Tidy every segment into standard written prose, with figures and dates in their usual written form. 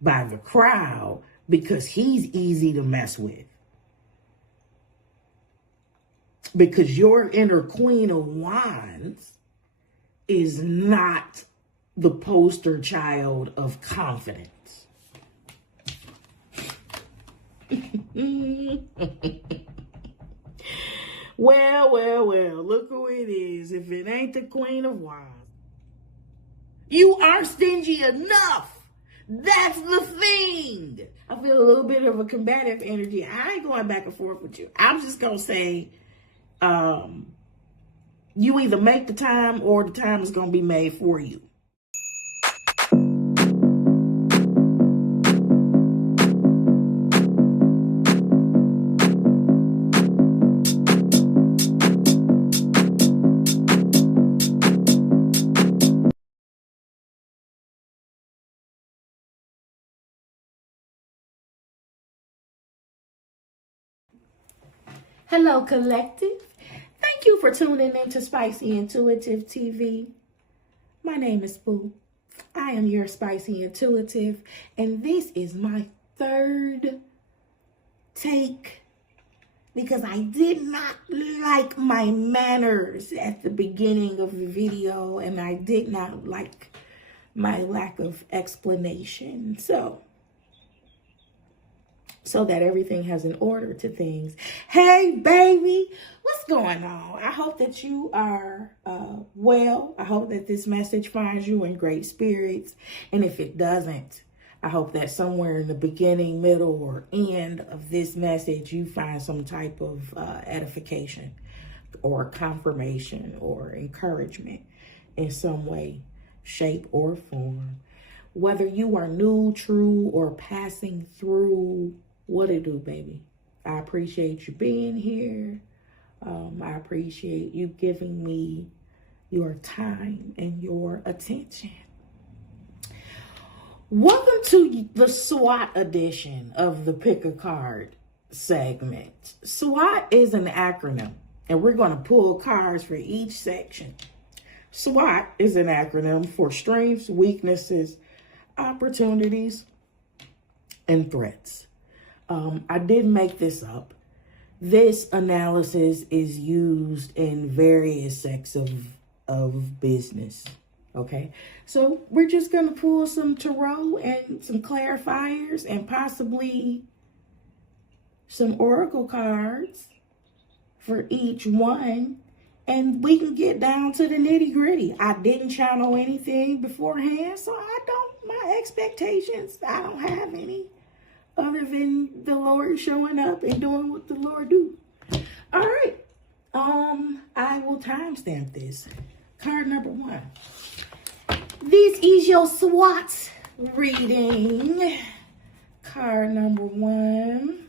by the crowd because he's easy to mess with. Because your inner Queen of Wands is not the poster child of confidence. Well, look who it is. If it ain't the Queen of Wands. You aren't stingy enough. That's the thing. I feel a little bit of a combative energy. I ain't going back and forth with you. I'm just going to say, you either make the time or the time is going to be made for you. Hello, collective. Thank you for tuning in to Spicy Intuitive TV. My name is Pooh. I am your Spicy Intuitive, and this is my third take because I did not like my manners at the beginning of the video, and I did not like my lack of explanation. So that everything has an order to things. Hey, baby, what's going on? I hope that you are well. I hope that this message finds you in great spirits. And if it doesn't, I hope that somewhere in the beginning, middle, or end of this message, you find some type of edification or confirmation or encouragement in some way, shape, or form. Whether you are new, true, or passing through, what it do, baby? I appreciate you being here. I appreciate you giving me your time and your attention. Welcome to the SWOT edition of the Pick a Card segment. SWOT is an acronym, and we're going to pull cards for each section. SWOT is an acronym for strengths, weaknesses, opportunities, and threats. I didn't make this up. This analysis is used in various sectors of business. Okay, so we're just going to pull some tarot and some clarifiers and possibly some oracle cards for each one. And we can get down to the nitty gritty. I didn't channel anything beforehand, so my expectations, I don't have any other than the Lord showing up and doing what the Lord do. All right. I will timestamp this. Card number 1. This is your SWOT reading. Card number 1.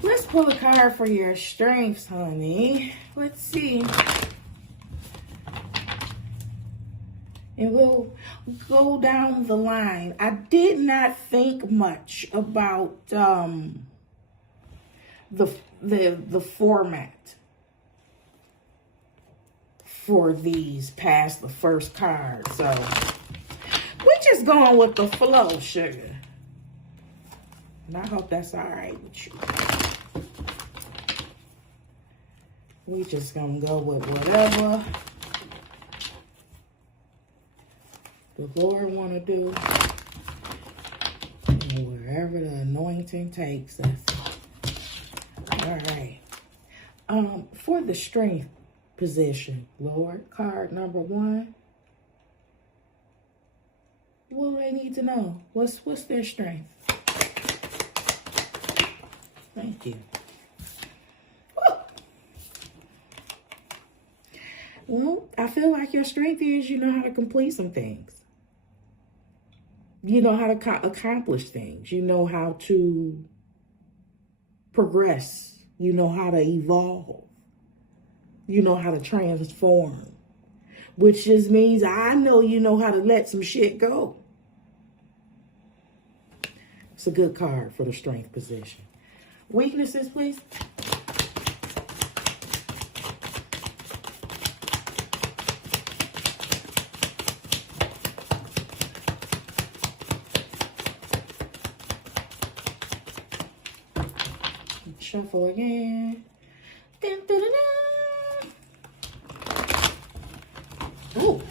Let's pull a card for your strengths, honey. Let's see. And we'll go down the line. I did not think much about the format for these past the first card. So we're just going with the flow, sugar. And I hope that's all right with you. We just gonna go with whatever the Lord want to do, and wherever the anointing takes us. All right. For the strength position, Lord, card number 1. What do they need to know? What's their strength? Thank you. Well, I feel like your strength is you know how to complete some things. You know how to accomplish things. You know how to progress. You know how to evolve. You know how to transform. Which just means I know you know how to let some shit go. It's a good card for the strength position. Weaknesses, please. Shuffle again. Dun, dun, dun, dun. Ooh.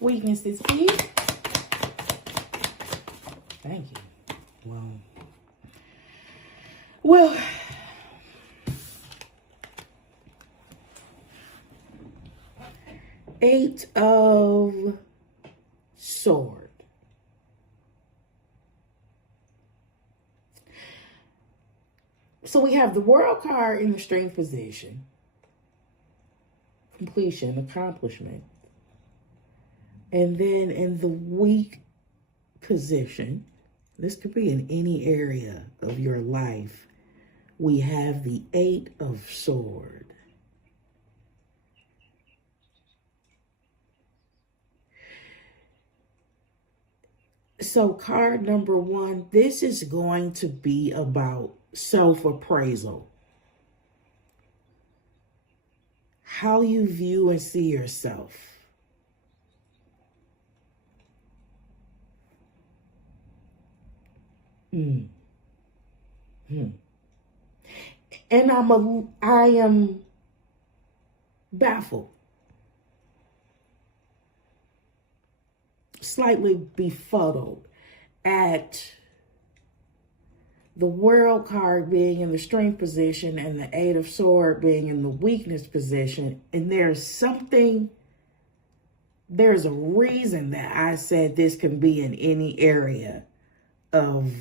Weakness is key. Thank you. Well, Eight of Swords. So we have the World card in the Strength position. Completion, accomplishment. And then in the weak position, this could be in any area of your life, we have the Eight of Swords. So card number one, this is going to be about self-appraisal. How you view and see yourself. And I am baffled, slightly befuddled at the World card being in the Strength position and the Eight of Swords being in the Weakness position. And there's a reason that I said this can be in any area of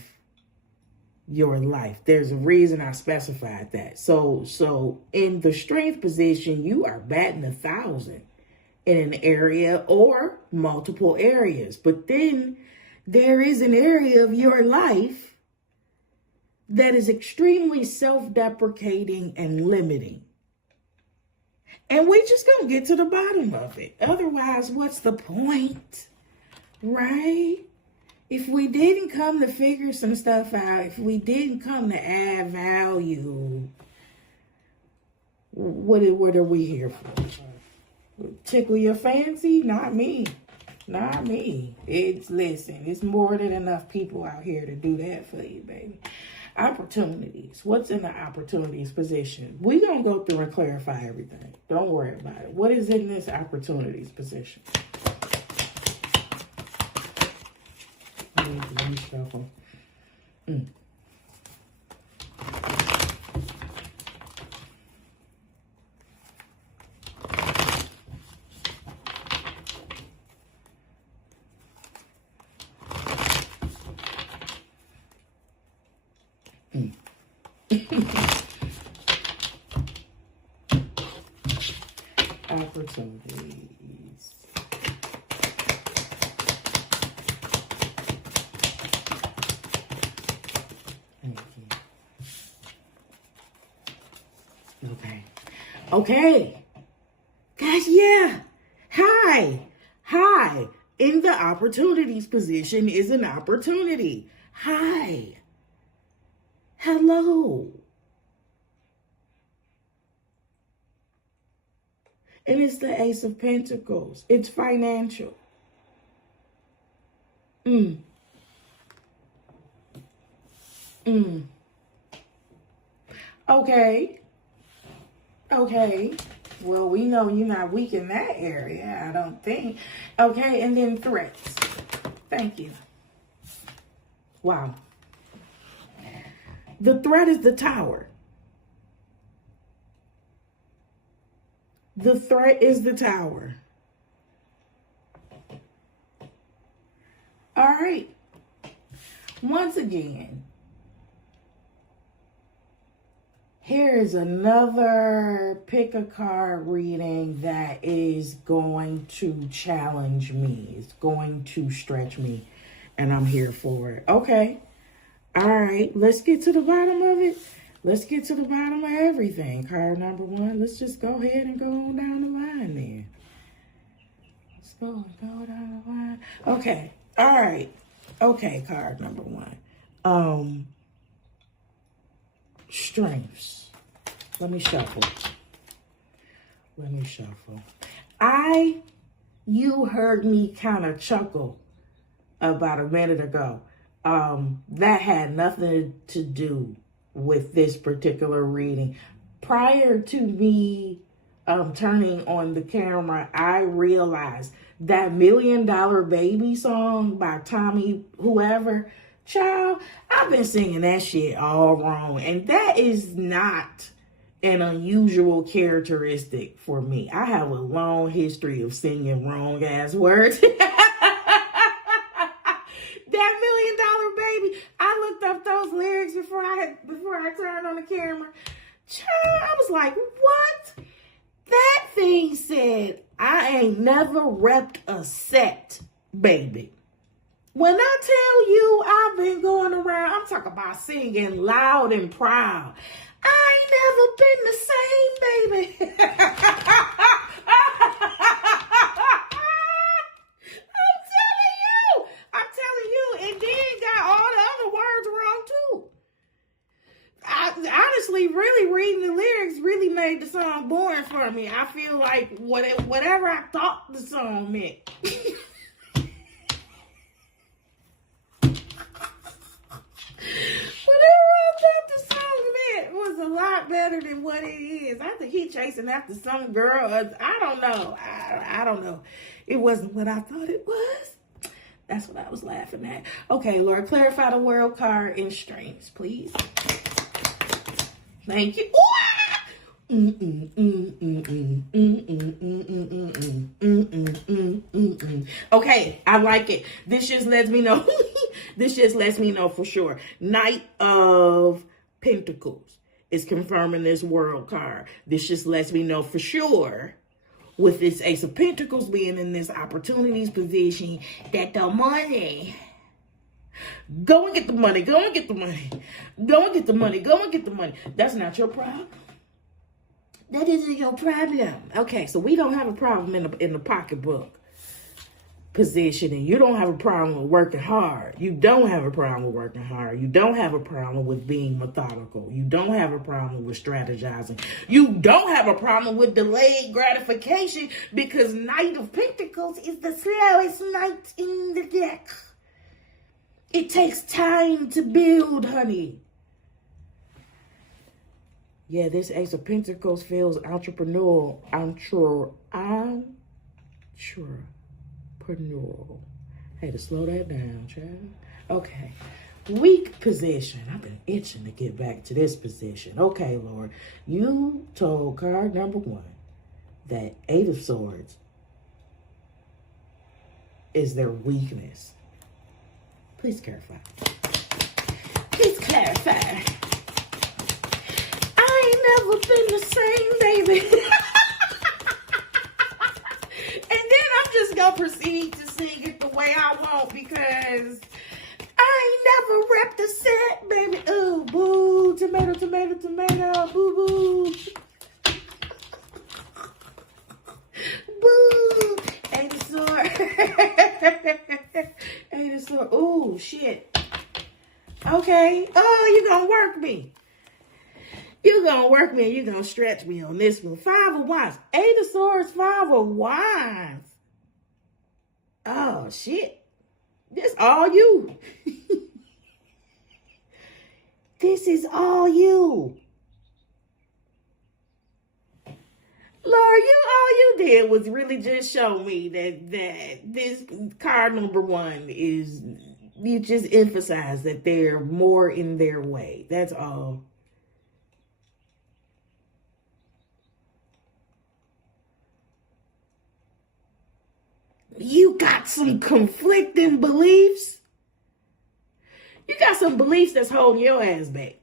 your life. There's a reason I specified that. So in the Strength position, you are batting 1,000 in an area or multiple areas. But then there is an area of your life that is extremely self-deprecating and limiting. And we just gonna get to the bottom of it. Otherwise, what's the point? Right? If we didn't come to figure some stuff out, if we didn't come to add value, what are we here for? Tickle your fancy? Not me. Not me. Listen, it's more than enough people out here to do that for you, baby. Opportunities. What's in the opportunities position? We're going to go through and clarify everything. Don't worry about it. What is in this opportunities position? I need to reshuffle. Opportunities. Thank you. Okay. Guys, yeah. Hi. In the opportunities position is an opportunity. Hi. Hello. And it's the Ace of Pentacles. It's financial. Okay. Well, we know you're not weak in that area, I don't think. Okay, and then threats. Thank you. Wow. The threat is the Tower. The threat is the Tower. All right. Once again, Here is another pick a card reading that is going to challenge me. It's going to stretch me, and I'm here for it. Okay. All right. Let's get to the bottom of it. Let's get to the bottom of everything. Card number one. Let's just go ahead and go on down the line then. Let's go down the line. Okay. All right. Okay, card number one. Strengths. Let me shuffle. You heard me kind of chuckle about a minute ago. That had nothing to do with this particular reading. Prior to me turning on the camera, I realized that $1 Million Baby song by Tommy whoever, child, I've been singing that shit all wrong. And that is not an unusual characteristic for me. I have a long history of singing wrong ass words. That $1 Million Baby, I looked up those lyrics before I turned on the camera. Child, I was like, what? That thing said, I ain't never repped a set, baby. When I tell you I've been going around, I'm talking about singing loud and proud. I ain't never been the same, baby. I'm telling you, and then got all the other words wrong too. I honestly, really reading the lyrics really made the song boring for me. I feel like whatever I thought the song meant. Was a lot better than what it is. I think he chasing after some girl. I don't know. I don't know. It wasn't what I thought it was. That's what I was laughing at. Okay, Lord, clarify the world card in strengths, please. Thank you. Okay, I like it. This just lets me know. This just lets me know for sure. Knight of Pentacles is confirming this world card. This just lets me know for sure, with this Ace of Pentacles being in this opportunities position, that the money, go and get the money, go and get the money, go and get the money, go and get the money. That's not your problem. That isn't your problem. Okay, so we don't have a problem in the pocketbook position, and you don't have a problem with working hard. You don't have a problem with working hard. You don't have a problem with being methodical. You don't have a problem with strategizing. You don't have a problem with delayed gratification, because Knight of Pentacles is the slowest knight in the deck. It takes time to build, honey. Yeah, this Ace of Pentacles feels entrepreneurial. Had to slow that down, child. Okay. Weak position. I've been itching to get back to this position. Okay, Lord. You told card number one that 8 of Swords is their weakness. Please clarify. Please clarify. I ain't never been the same, baby. Gonna proceed to sing it the way I want, because I ain't never repped a set, baby. Ooh, boo, tomato, tomato, tomato, boo, boo. Boo. 8 of Swords. 8 of Swords. Ooh, shit. Okay. Oh, you gonna work me. You're going to work me and you're going to stretch me on this one. 5 of Wands. 8 of Swords, 5 of Wands. Oh, shit. This all you. This is all you. Lord, all you did was really just show me that this card number one is, you just emphasize that they're more in their way. That's all. You got some conflicting beliefs. You got some beliefs that's holding your ass back.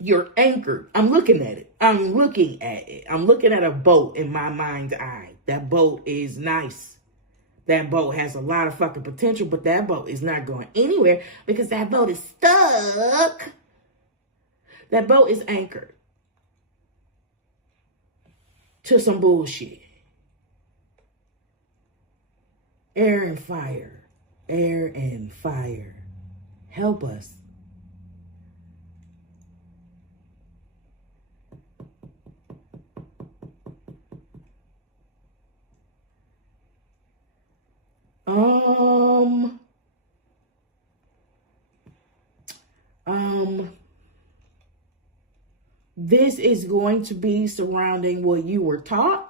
You're anchored. I'm looking at it. I'm looking at a boat in my mind's eye. That boat is nice. That boat has a lot of fucking potential, but that boat is not going anywhere because that boat is stuck. That boat is anchored to some bullshit. Air and fire. Air and fire. Help us. This is going to be surrounding what you were taught.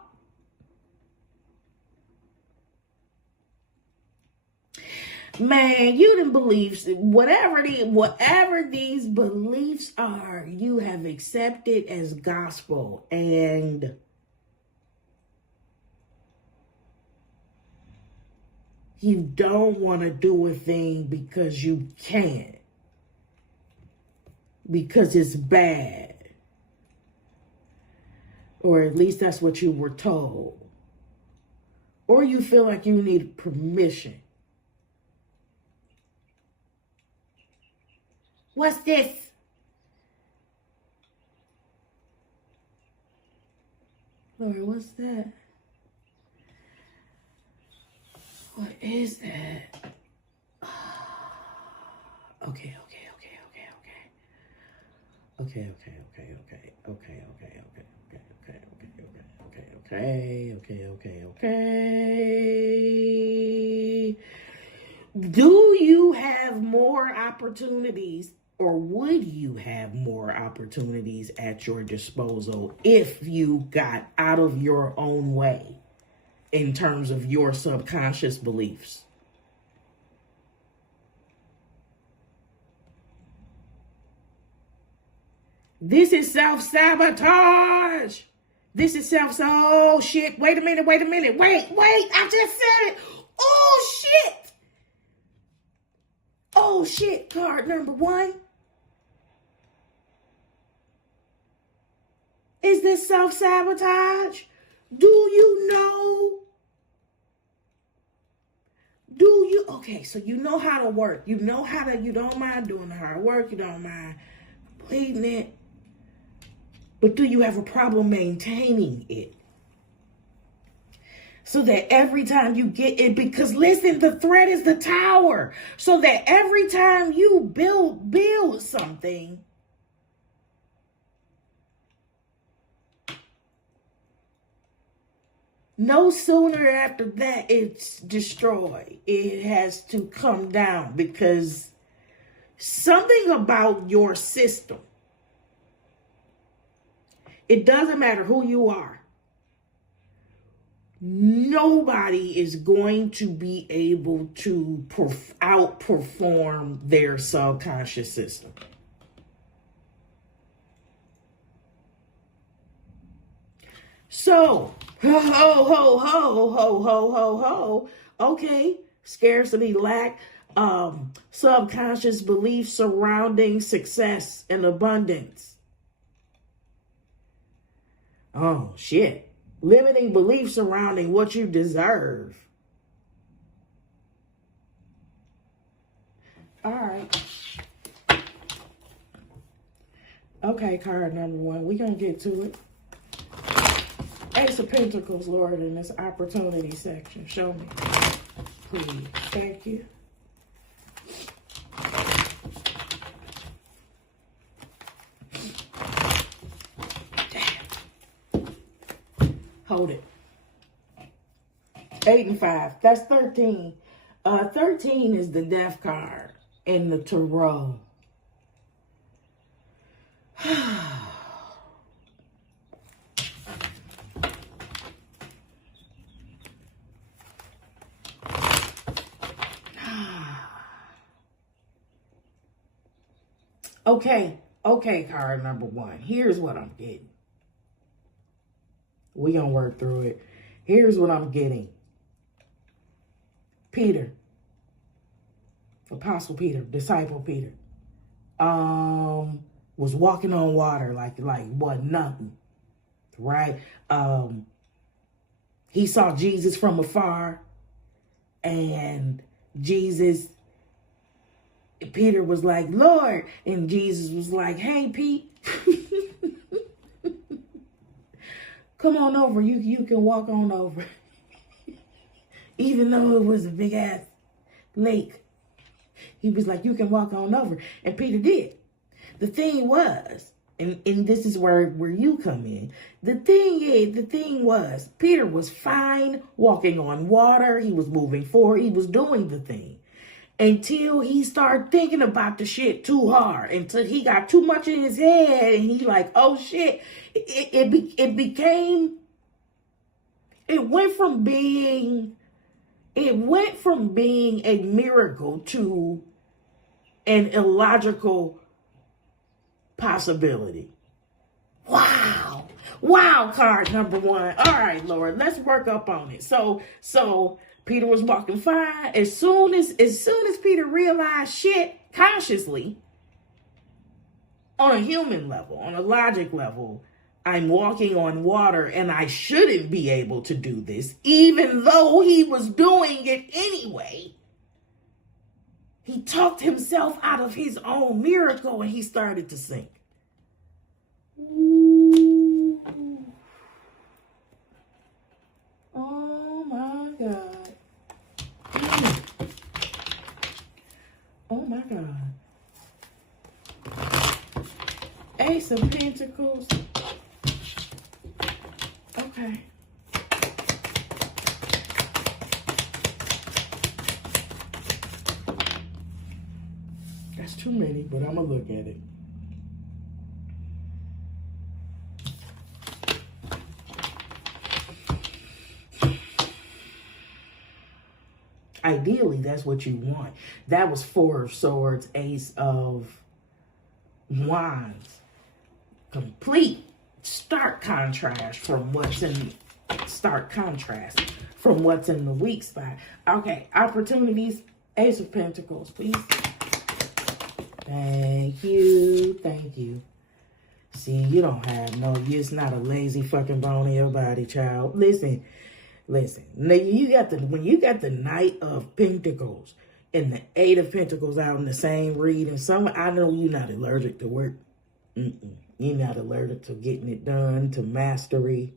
Man, you didn't believe whatever these beliefs are, you have accepted as gospel, and you don't want to do a thing because you can't, because it's bad. Or at least that's what you were told. Or you feel like you need permission. What's this? Lord, what's that? What is that? Okay. Do you have more opportunities, or would you have more opportunities at your disposal if you got out of your own way in terms of your subconscious beliefs? This is self-sabotage. This is oh shit. Wait a minute. Wait, I just said it. Oh shit. Card number 1. Is this self-sabotage? Do you know? Okay, so you know how to work. You don't mind doing the hard work. You don't mind completing it. But do you have a problem maintaining it? So that every time you get it, because listen, the thread is the tower. So that every time you build something, no sooner after that it's destroyed. It has to come down because something about your system, it doesn't matter who you are. Nobody is going to be able to outperform their subconscious system. So, ho. Okay, scarcity, lack, subconscious beliefs surrounding success and abundance. Oh, shit. Limiting beliefs surrounding what you deserve. All right. Okay, card number 1. We're going to get to it. Ace of Pentacles, Lord, in this opportunity section. Show me. Please. Thank you. Hold it. 8 and 5. That's 13. 13 is the death card in the tarot. Okay, card number 1. Here's what I'm getting. We're going to work through it. Here's what I'm getting. Peter. Apostle Peter. Disciple Peter. was walking on water like what, nothing, right? He saw Jesus from afar, and Peter was like, Lord, and Jesus was like, hey, Pete, come on over. You can walk on over. Even though it was a big ass lake, he was like, you can walk on over. And Peter did. The thing was, and this is where you come in. The thing was, Peter was fine walking on water. He was moving forward. He was doing the thing until he started thinking about the shit too hard, until he got too much in his head, and he like, oh shit. It went from being a miracle to an illogical possibility. Wow, card number 1. All right, Lord, let's work up on it. So Peter was walking fine. As soon as Peter realized shit consciously, on a human level, on a logic level, I'm walking on water and I shouldn't be able to do this, even though he was doing it anyway. He talked himself out of his own miracle and he started to sink. Ooh. Oh my God. Oh my God. Ace of Pentacles. Okay. That's too many, but I'm going to look at it. Ideally, that's what you want. That was 4 of Swords, Ace of Wands. Complete stark contrast from what's in the weak spot. Okay, opportunities, Ace of Pentacles, please. Thank you. See, you don't have it's not a lazy fucking bone in your body, child. Listen. Now when you got the Knight of Pentacles and the 8 of Pentacles out in the same read, and I know you're not allergic to work. You're not allergic to getting it done, to mastery.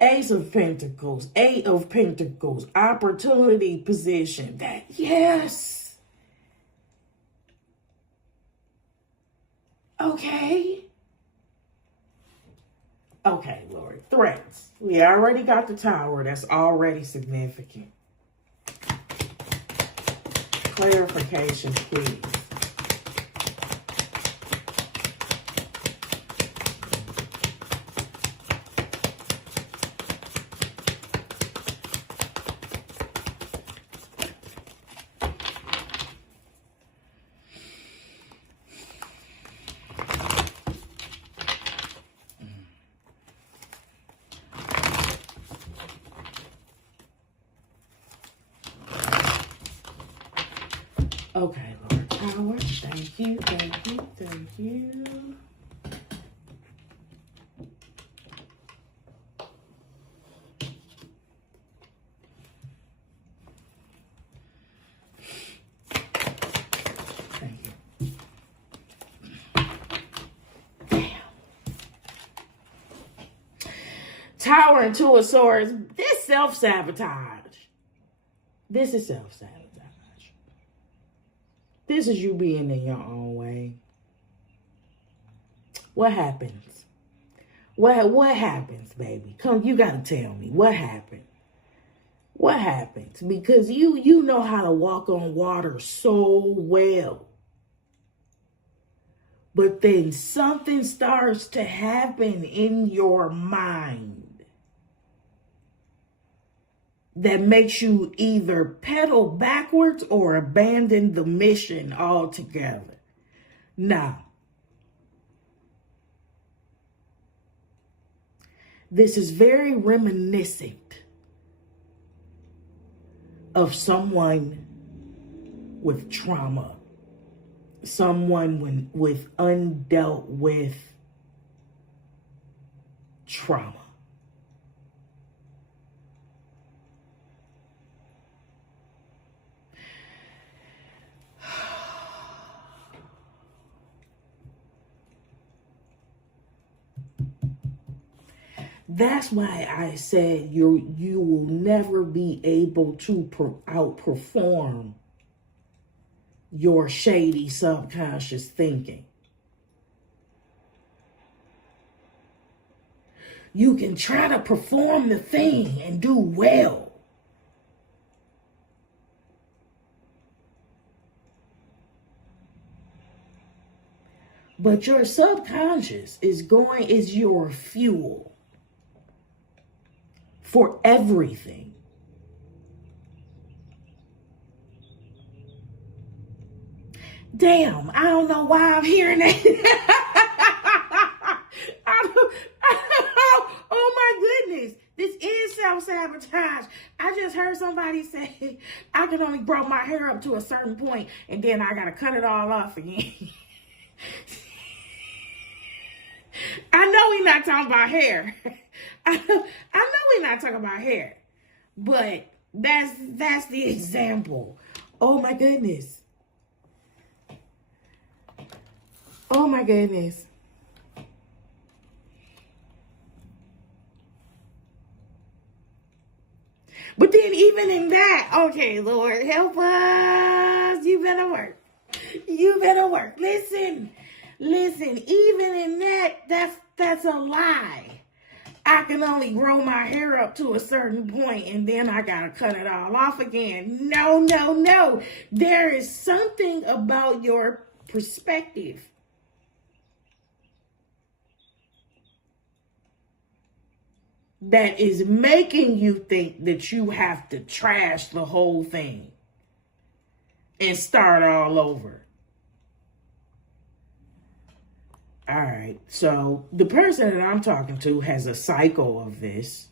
Ace of Pentacles, 8 of Pentacles, opportunity position. Yes. Okay. Okay, Lord. Threats. We already got the Tower. That's already significant. Clarification, please. Okay, Lord Tower. Thank you. Tower and 2 of Swords. This self-sabotage. This is self-sabotage. This is you being in your own way. What happens? What happens, baby? Come, you gotta tell me. What happened? What happens? Because you know how to walk on water so well. But then something starts to happen in your mind that makes you either pedal backwards or abandon the mission altogether. Now, this is very reminiscent of someone with trauma, someone with undealt with trauma. That's why I said you will never be able to outperform your shady subconscious thinking. You can try to perform the thing and do well. But your subconscious is your fuel for everything. Damn, I don't know why I'm hearing that. Oh my goodness. This is self-sabotage. I just heard somebody say, I can only grow my hair up to a certain point and then I gotta cut it all off again. I know we're not talking about hair. I know we're not talking about hair. But that's the example. Oh my goodness. Oh my goodness. But then even in that, okay, Lord, help us. You better work. You better work. Listen, even in that's a lie. I can only grow my hair up to a certain point and then I gotta cut it all off again. No. There is something about your perspective that is making you think that you have to trash the whole thing and start all over. All right, so the person that I'm talking to has a cycle of this.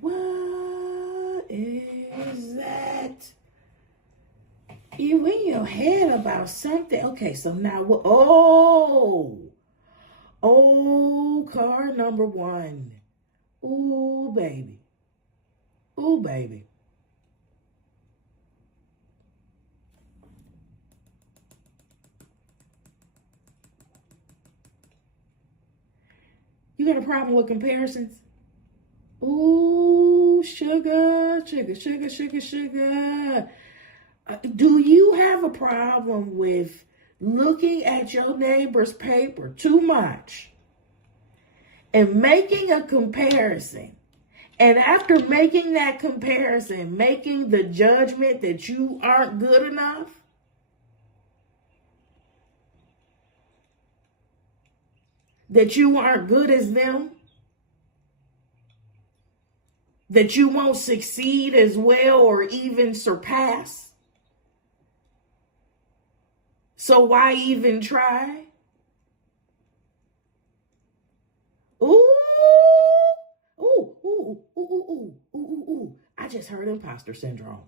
What is that? You in your head about something. Okay, so now what? Oh, card number 1. Ooh, baby. Ooh, baby. You got a problem with comparisons? Ooh, sugar. Do you have a problem with looking at your neighbor's paper too much and making a comparison? And after making that comparison, making the judgment that you aren't good enough? That you aren't good as them? That you won't succeed as well or even surpass? So why even try? Ooh. I just heard imposter syndrome.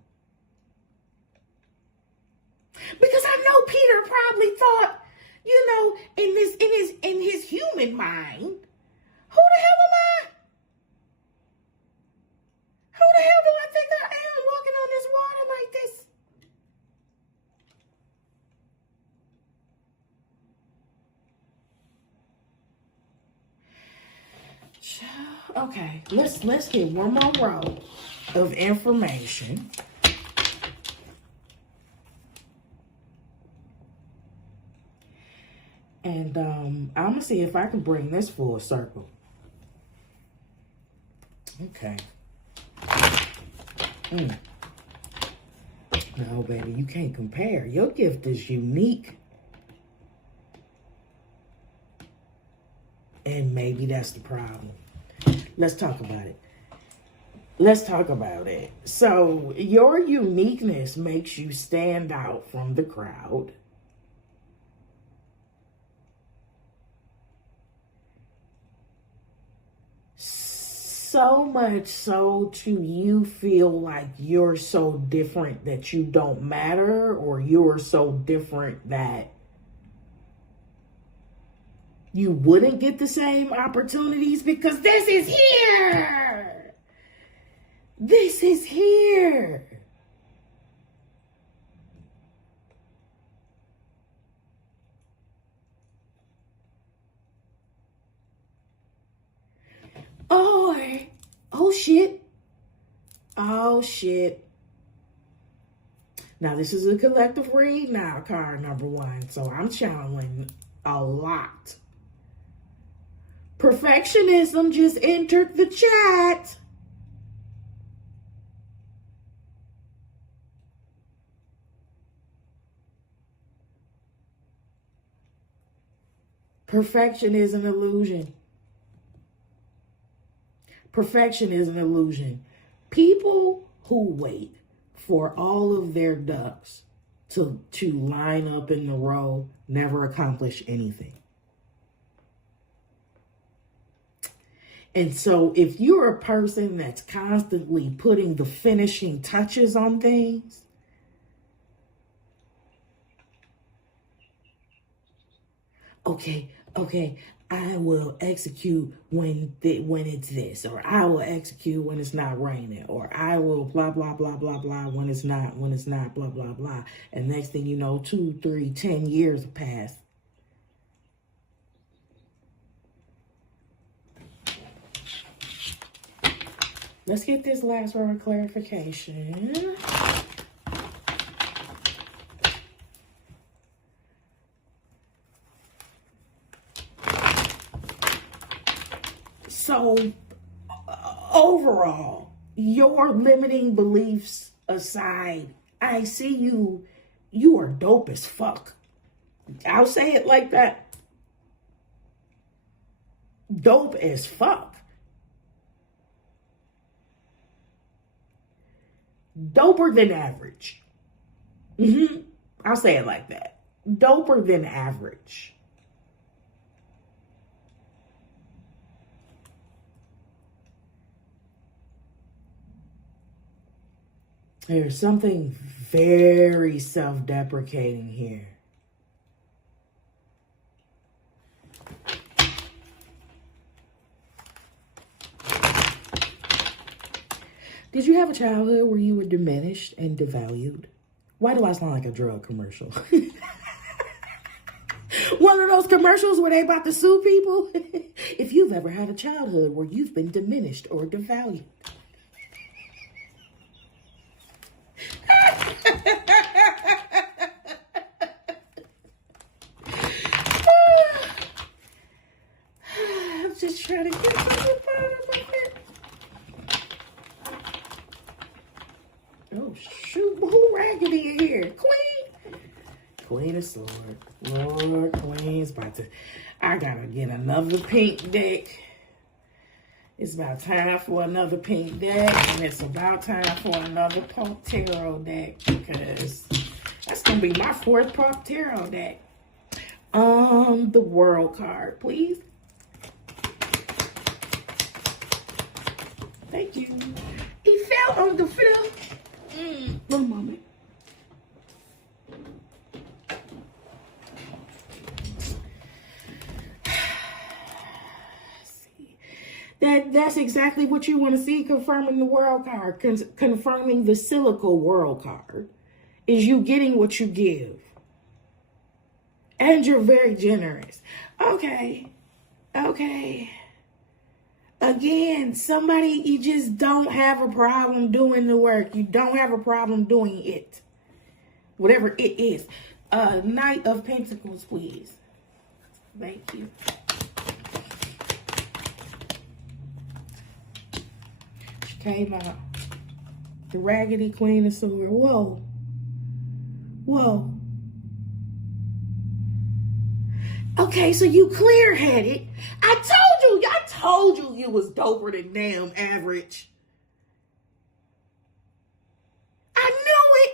Because I know Peter probably thought, in his human mind, who the hell am I? Who the hell do I think I am walking on this water like this? Okay, let's get one more row of information. And I'm going to see if I can bring this full circle. Okay. No, baby, you can't compare. Your gift is unique. And maybe that's the problem. Let's talk about it. So, your uniqueness makes you stand out from the crowd. So much so to you feel like you're so different that you don't matter, or you're so different that you wouldn't get the same opportunities because this is here. This is here. Oh shit. Oh shit. Now this is a collective read now, card number 1. So I'm channeling a lot. Perfectionism just entered the chat. Perfection is an illusion. Perfection is an illusion. People who wait for all of their ducks to line up in the row never accomplish anything. And so if you're a person that's constantly putting the finishing touches on things, okay, I will execute when it's this, or I will execute when it's not raining, or I will blah, blah, blah, blah, blah, when it's not, blah, blah, blah. And next thing you know, 2, 3, 10 years pass. Let's get this last word of clarification. So, overall, your limiting beliefs aside, I see you are dope as fuck. I'll say it like that. Dope as fuck. Doper than average. I'll say it like that. Doper than average. There's something very self-deprecating here. Did you have a childhood where you were diminished and devalued? Why do I sound like a drug commercial? One of those commercials where they about to sue people? If you've ever had a childhood where you've been diminished or devalued. I'm just trying to get something out of my head. Oh, shoot. Who raggedy in here? Queen? Queen of Swords. Lord, Queen's about to... I gotta get another pink deck. It's about time for another pink deck. And it's about time for another Punk Tarot deck. Because that's going to be my 4th Punk Tarot deck. The World card, please. Thank you. He fell on the floor. One moment. See, that's exactly what you want to see confirming the World card, confirming the Silical World card, is you getting what you give. And you're very generous. Okay. Again, somebody, you just don't have a problem doing the work. You don't have a problem doing it. Whatever it is. Knight of Pentacles, please. Thank you. She came out. The Raggedy Queen of Swords. Whoa. Okay, so you clear-headed. I told you you was doper than damn average. I knew it.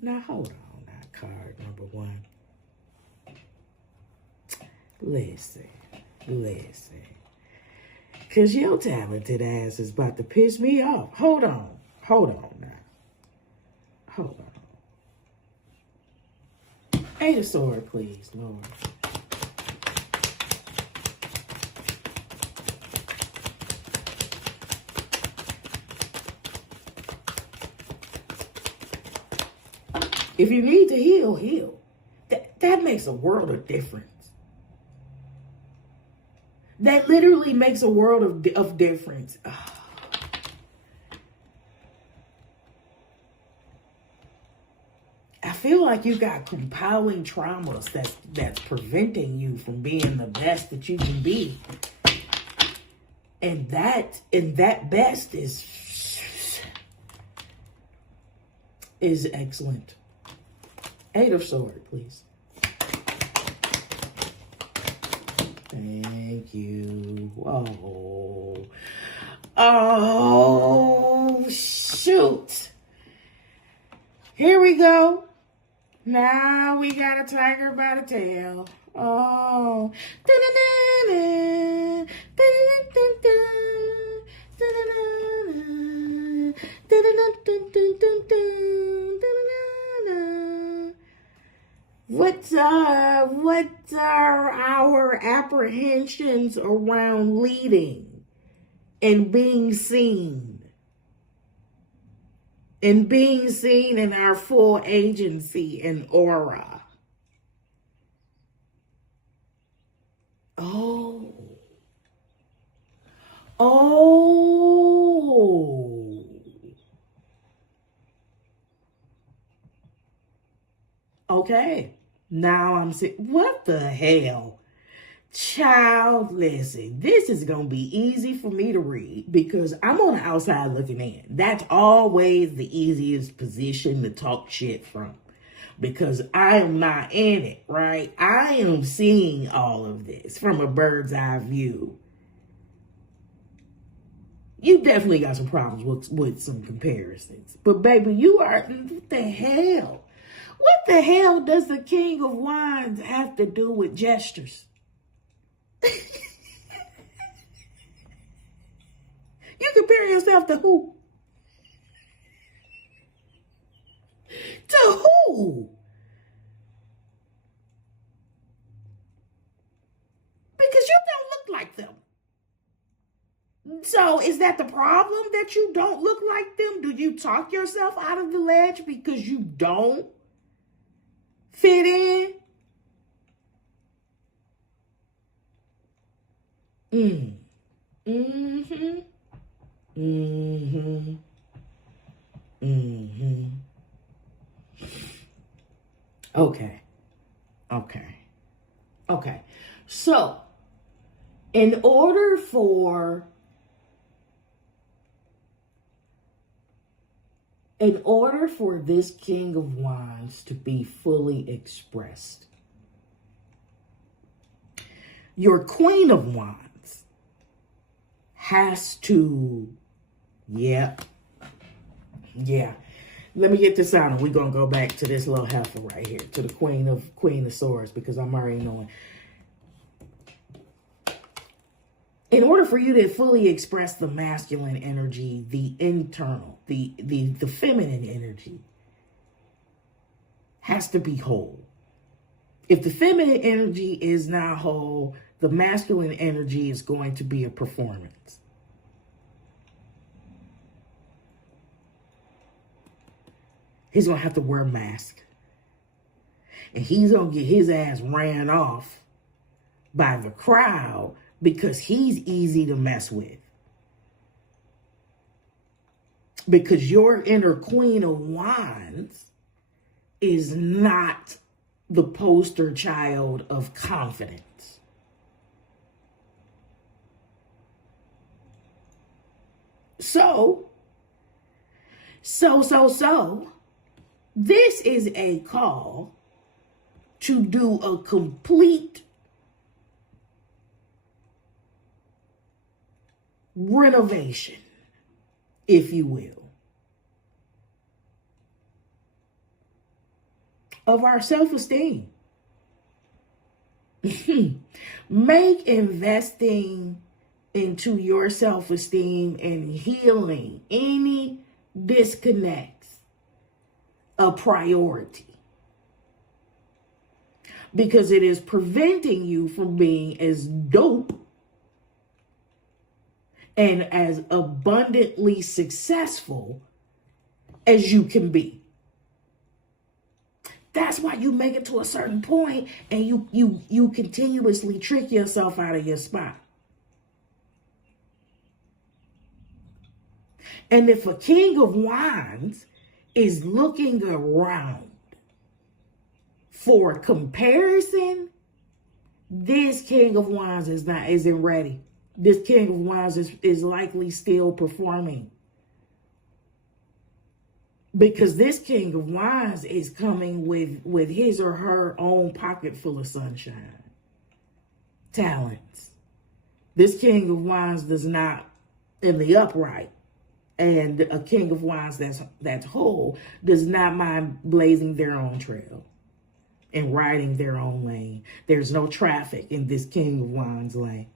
Now, hold on. Now, card number 1. Listen. Listen. Because your talented ass is about to piss me off. Hold on. Hold on now. Hold on. Eight of Swords, please, Lord. If you need to heal, heal. That makes a world of difference. That literally makes a world of difference. I feel like you got compiling traumas that's preventing you from being the best that you can be. And that best is excellent. Eight of Swords, please. Thank you. Oh, shoot. Here we go. Now we got a tiger by the tail. Oh. What are our apprehensions around leading and being seen? And being seen in our full agency and aura. Oh. Okay. Now I'm saying, what the hell? Child, listen, this is going to be easy for me to read because I'm on the outside looking in. That's always the easiest position to talk shit from because I am not in it, right? I am seeing all of this from a bird's eye view. You definitely got some problems with some comparisons. But baby, you are, what the hell? What the hell does the King of Wands have to do with gestures? You compare yourself to who? To who? Because you don't look like them. So is that the problem, that you don't look like them? Do you talk yourself out of the ledge because you don't fit in? Okay. So, in order for this King of Wands to be fully expressed, your Queen of Wands has to, yeah. Let me get this out and we're going to go back to this little heifer right here, to the Queen of Swords, because I'm already knowing. In order for you to fully express the masculine energy, the internal, the feminine energy has to be whole. If the feminine energy is not whole, the masculine energy is going to be a performance. He's going to have to wear a mask. And he's going to get his ass ran off by the crowd because he's easy to mess with. Because your inner Queen of Wands is not the poster child of confidence. So, this is a call to do a complete renovation, if you will, of our self-esteem. Make investing into your self-esteem and healing any disconnects a priority, because it is preventing you from being as dope and as abundantly successful as you can be. That's why you make it to a certain point and you continuously trick yourself out of your spot. And if a king of wands is looking around for comparison, this king of wands isn't ready. This king of wands is likely still performing. Because this king of wands is coming with his or her own pocket full of sunshine, talents. This king of wands does not, in the upright, and a king of wands that's whole does not mind blazing their own trail and riding their own lane. There's no traffic in this king of wands lane.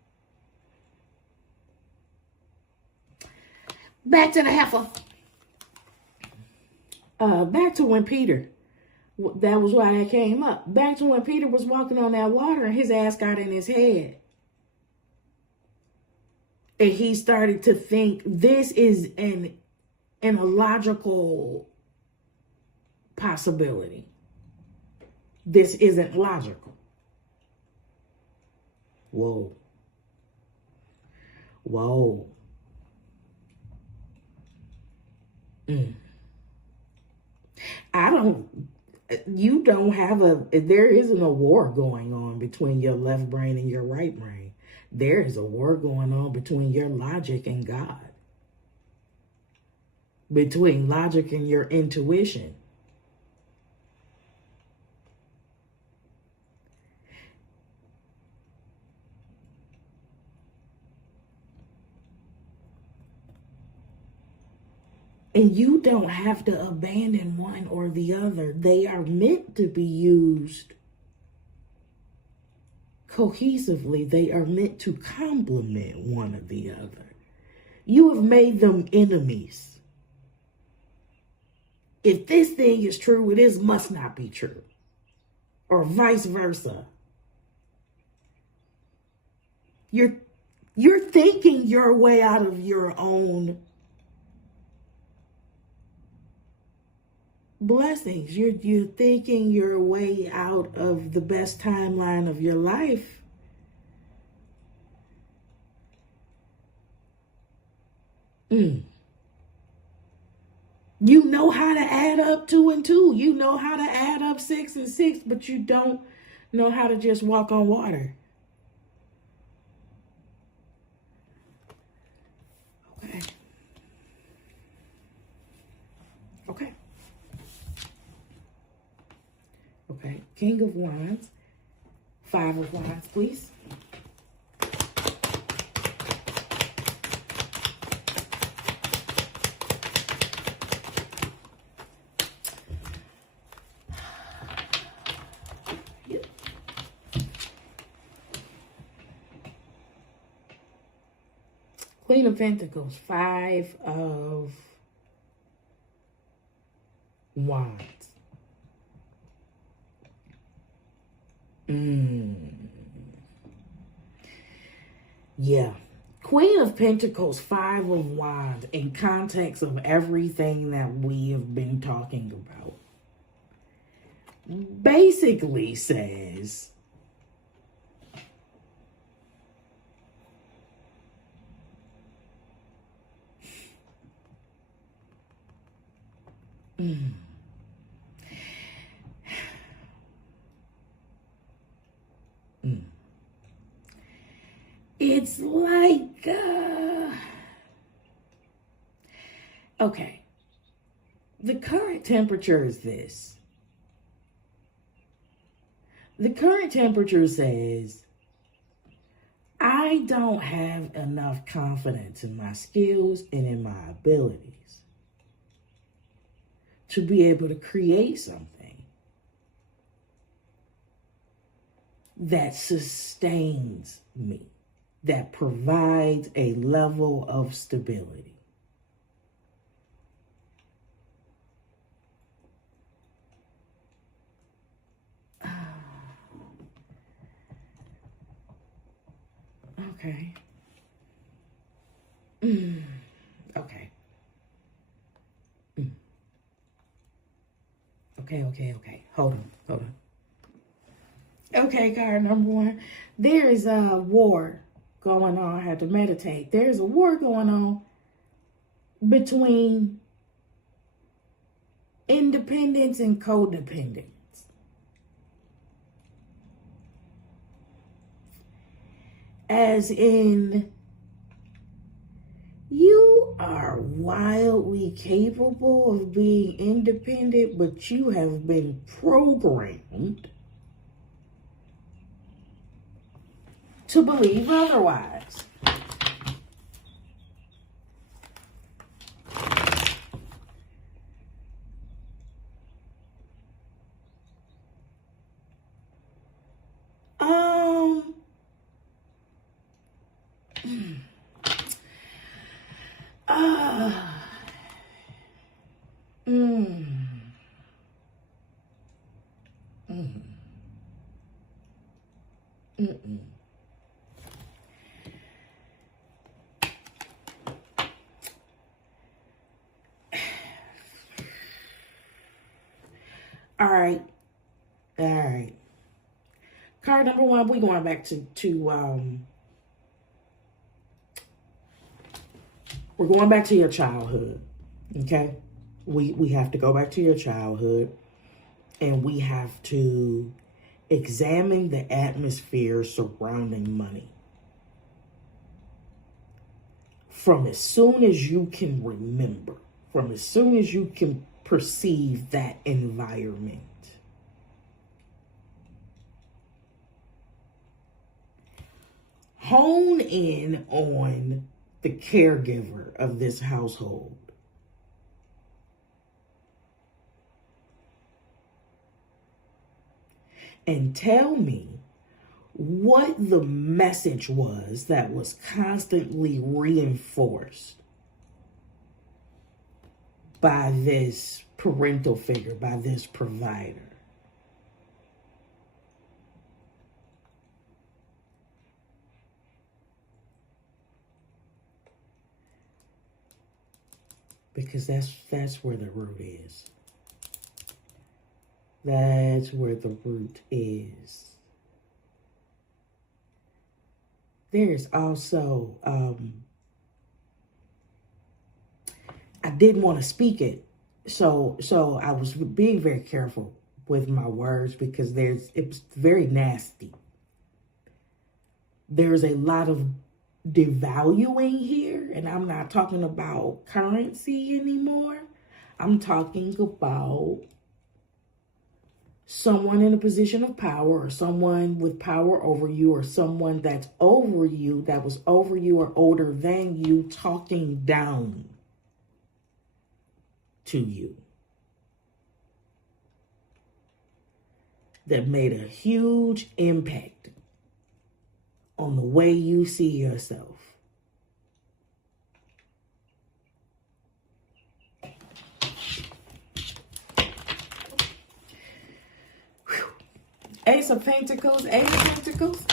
Back to the heifer. Back to when Peter, that was why that came up. Back to when Peter was walking on that water and his ass got in his head. And he started to think this is an illogical possibility. This isn't logical. Whoa. Whoa. There isn't a war going on between your left brain and your right brain. There is a war going on between your logic and God. Between logic and your intuition. And you don't have to abandon one or the other. They are meant to be used cohesively. They are meant to complement one or the other. You have made them enemies. If this thing is true, it must not be true. Or vice versa. You're thinking your way out of your own blessings. You're thinking your way out of the best timeline of your life. You know how to add up 2 and 2. You know how to add up 6 and 6, but you don't know how to just walk on water. Okay. Okay. Okay. King of Wands. 5 of Wands, please. Queen of Pentacles, 5 of Wands. Yeah. Queen of Pentacles, 5 of Wands, in context of everything that we have been talking about, basically says, it's like, okay, the current temperature is this. The current temperature says, I don't have enough confidence in my skills and in my abilities to be able to create something. that sustains me, that provides a level of stability. Okay. Okay. Okay. Hold on. Okay, card number one. There is a war going on. I have to meditate. There's a war going on between independence and codependence. As in, you are wildly capable of being independent, but you have been programmed to believe otherwise. All right. Card number one, we're going back to we're going back to your childhood. Okay? We have to go back to your childhood, and we have to examine the atmosphere surrounding money. From as soon as you can remember, from as soon as you can perceive that environment. Hone in on the caregiver of this household. And tell me what the message was that was constantly reinforced by this parental figure, by this provider. Because that's where the root is. That's where the root is. There's also, I didn't want to speak it. So I was being very careful with my words because it was very nasty. There's a lot of devaluing here, and I'm not talking about currency anymore. I'm talking about someone in a position of power, or someone with power over you, or someone that's over you, that was over you or older than you, talking down to you. That made a huge impact on the way you see yourself. Ace of Pentacles, Ace of Pentacles.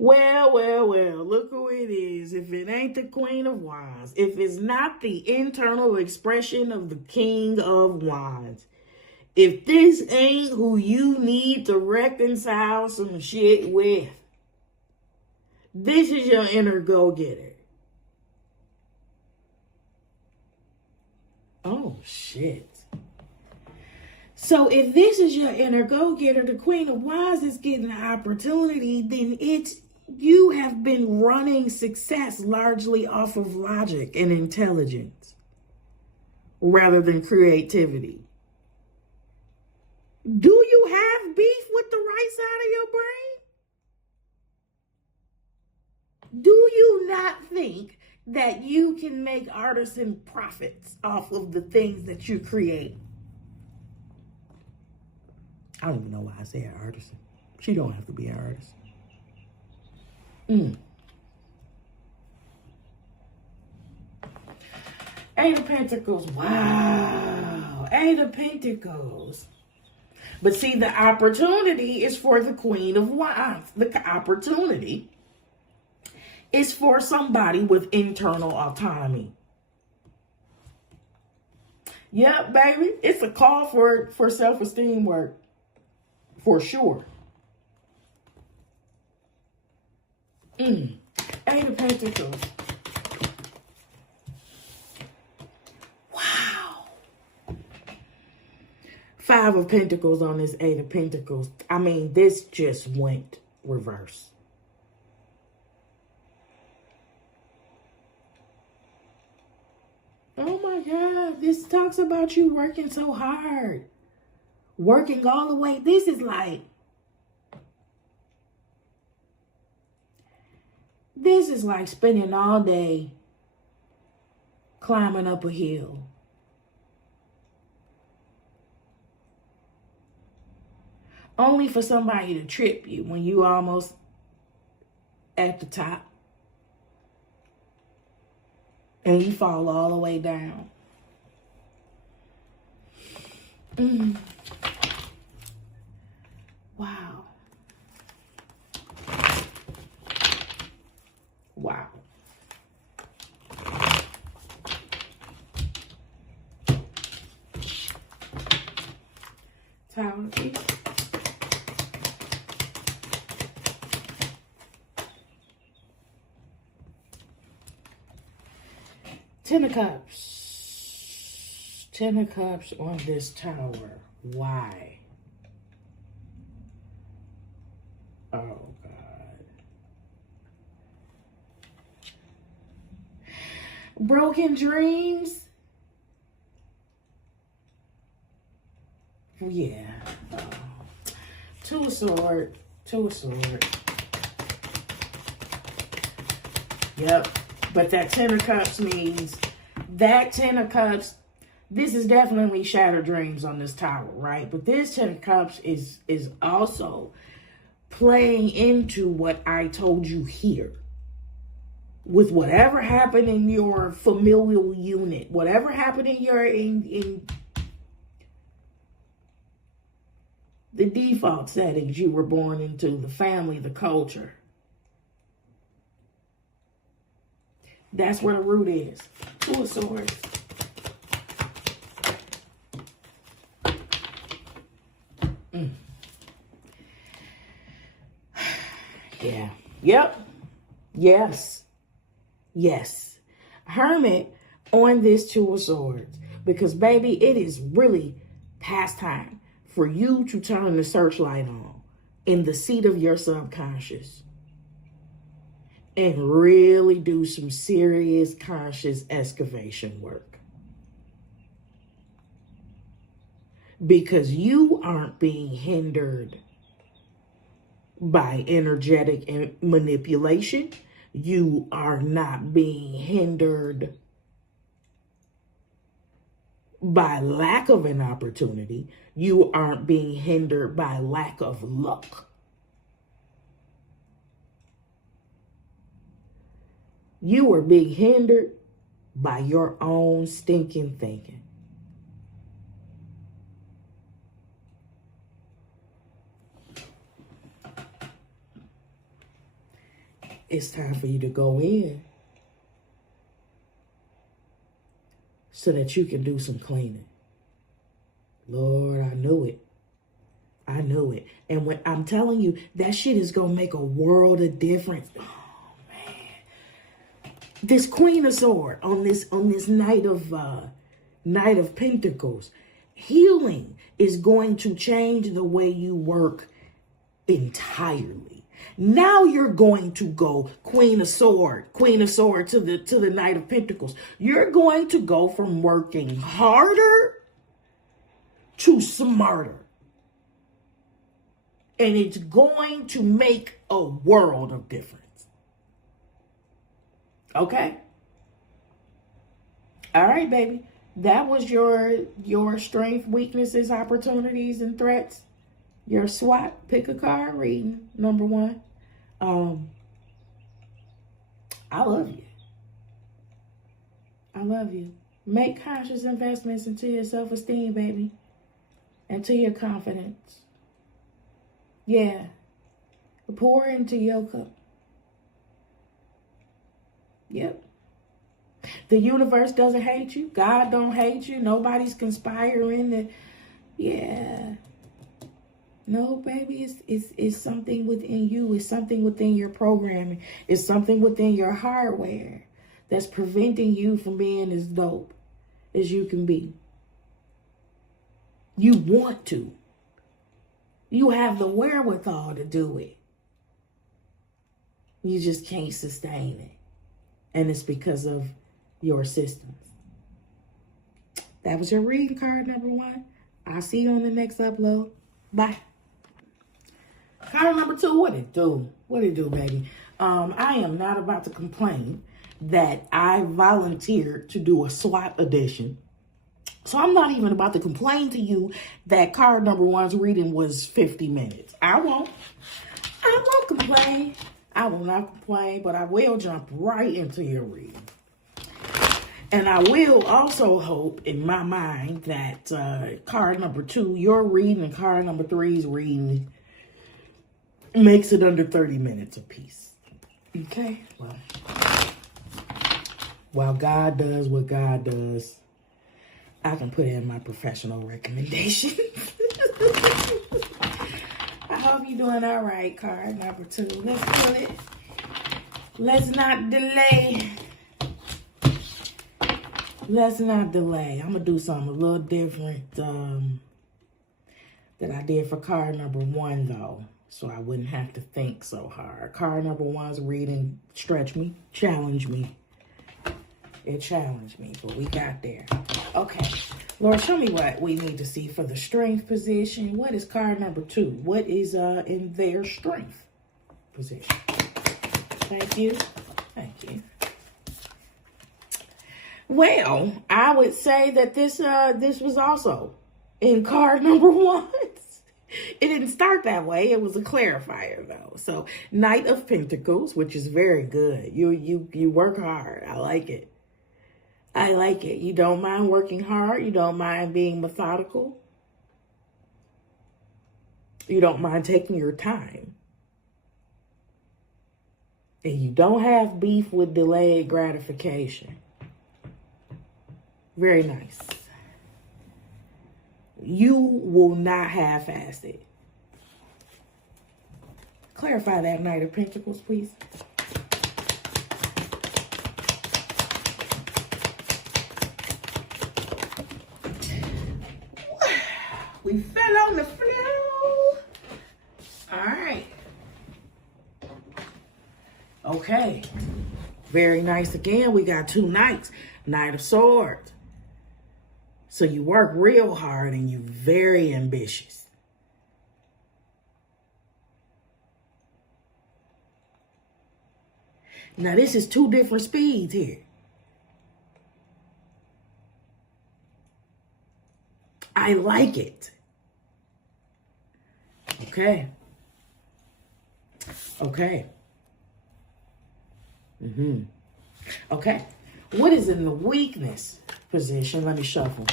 Well, look who it is. If it ain't the Queen of Wands, if it's not the internal expression of the King of Wands, if this ain't who you need to reconcile some shit with, this is your inner go-getter. Oh, shit. So if this is your inner go-getter, the Queen of Wands is getting an opportunity, then it's You have been running success largely off of logic and intelligence rather than creativity. Do you have beef with the right side of your brain? Do you not think that you can make artisan profits off of the things that you create? I don't even know why I say artisan. She don't have to be an artist. Eight of Pentacles. Wow. Eight of Pentacles. But see, the opportunity is for the Queen of Wands. The opportunity is for somebody with internal autonomy. Yep, baby. It's a call for self-esteem work. For sure. Eight of Pentacles. Wow. Five of Pentacles on this Eight of Pentacles. I mean, this just went reverse. Oh my God. This talks about you working so hard. Working all the way. This is like spending all day climbing up a hill. Only for somebody to trip you when you almost at the top. And you fall all the way down. Wow. Wow. Tower. Ten of Cups. Ten of Cups on this Tower. Why? Oh, God. Broken dreams. Yeah. Two of Swords. Two of Swords. Yep. But that Ten of Cups means that Ten of Cups, this is definitely shattered dreams on this Tower, right? But this Ten of Cups is also playing into what I told you here. With whatever happened in your familial unit, whatever happened in your in the default settings you were born into, the family, the culture. That's where the root is. Two of Swords. Yeah. Yep. Yes. Yes. Hermit on this Two of Swords. Because, baby, it is really past time for you to turn the searchlight on in the seat of your subconscious. And really do some serious conscious excavation work. Because you aren't being hindered by energetic manipulation. You are not being hindered by lack of an opportunity. You aren't being hindered by lack of luck. You are being hindered by your own stinking thinking. It's time for you to go in so that you can do some cleaning. Lord, I knew it. I knew it. And when I'm telling you, that shit is going to make a world of difference. This Queen of Swords on this Knight of Pentacles, healing is going to change the way you work entirely. Now you're going to go Queen of Sword to the Knight of Pentacles. You're going to go from working harder to smarter. And it's going to make a world of difference. Okay? All right, baby. That was your strength, weaknesses, opportunities, and threats. Your SWOT, pick a card reading, number 1. I love you. I love you. Make conscious investments into your self-esteem, baby. And to your confidence. Yeah. Pour into your cup. Yep. The universe doesn't hate you. God don't hate you. Nobody's conspiring. Yeah. No, baby, it's something within you. It's something within your programming. It's something within your hardware that's preventing you from being as dope as you can be. You want to. You have the wherewithal to do it. You just can't sustain it. And it's because of your systems. That was your reading card, number 1. I'll see you on the next upload. Bye. Card number 2, what it do? What it do, baby? I am not about to complain that I volunteered to do a SWOT edition. So I'm not even about to complain to you that card number 1's reading was 50 minutes. I won't complain. I will not complain, but I will jump right into your reading. And I will also hope in my mind that card number 2, your reading, and card number 3's reading makes it under 30 minutes apiece. Okay? Well, while God does what God does, I can put in my professional recommendation. I hope you're doing all right, card number 2. Let's put it. Let's not delay. Let's not delay. I'm going to do something a little different that I did for card number 1, though, so I wouldn't have to think so hard. Card number 1's reading stretched me, challenged me. It challenged me, but we got there. Okay. Lord, show me what we need to see for the strength position. What is card number 2? What is in their strength position? Thank you. Thank you. Well, I would say that this was also in card number 1. It didn't start that way. It was a clarifier, though. So, Knight of Pentacles, which is very good. You work hard. I like it. I like it. You don't mind working hard. You don't mind being methodical. You don't mind taking your time. And you don't have beef with delayed gratification. Very nice. You will not half-ass it. Clarify that, Knight of Pentacles, please. We fell on the floor. All right. Okay. Very nice again. We got 2 knights. Knight of Swords. So you work real hard and you're very ambitious. Now this is 2 different speeds here. I like it. Okay. Okay. Okay. What is in the weakness position? Let me shuffle.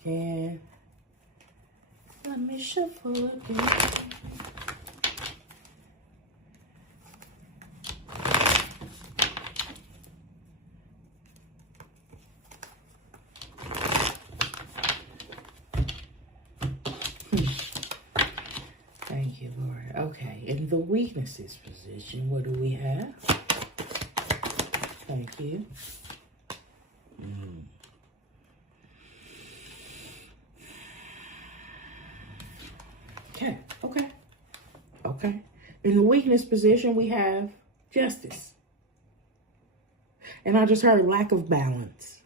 Okay. Let me shuffle again. Thank you, Lord. Okay. In the weaknesses position, what do we have? Thank you. Okay. In the weakness position, we have justice. And I just heard lack of balance.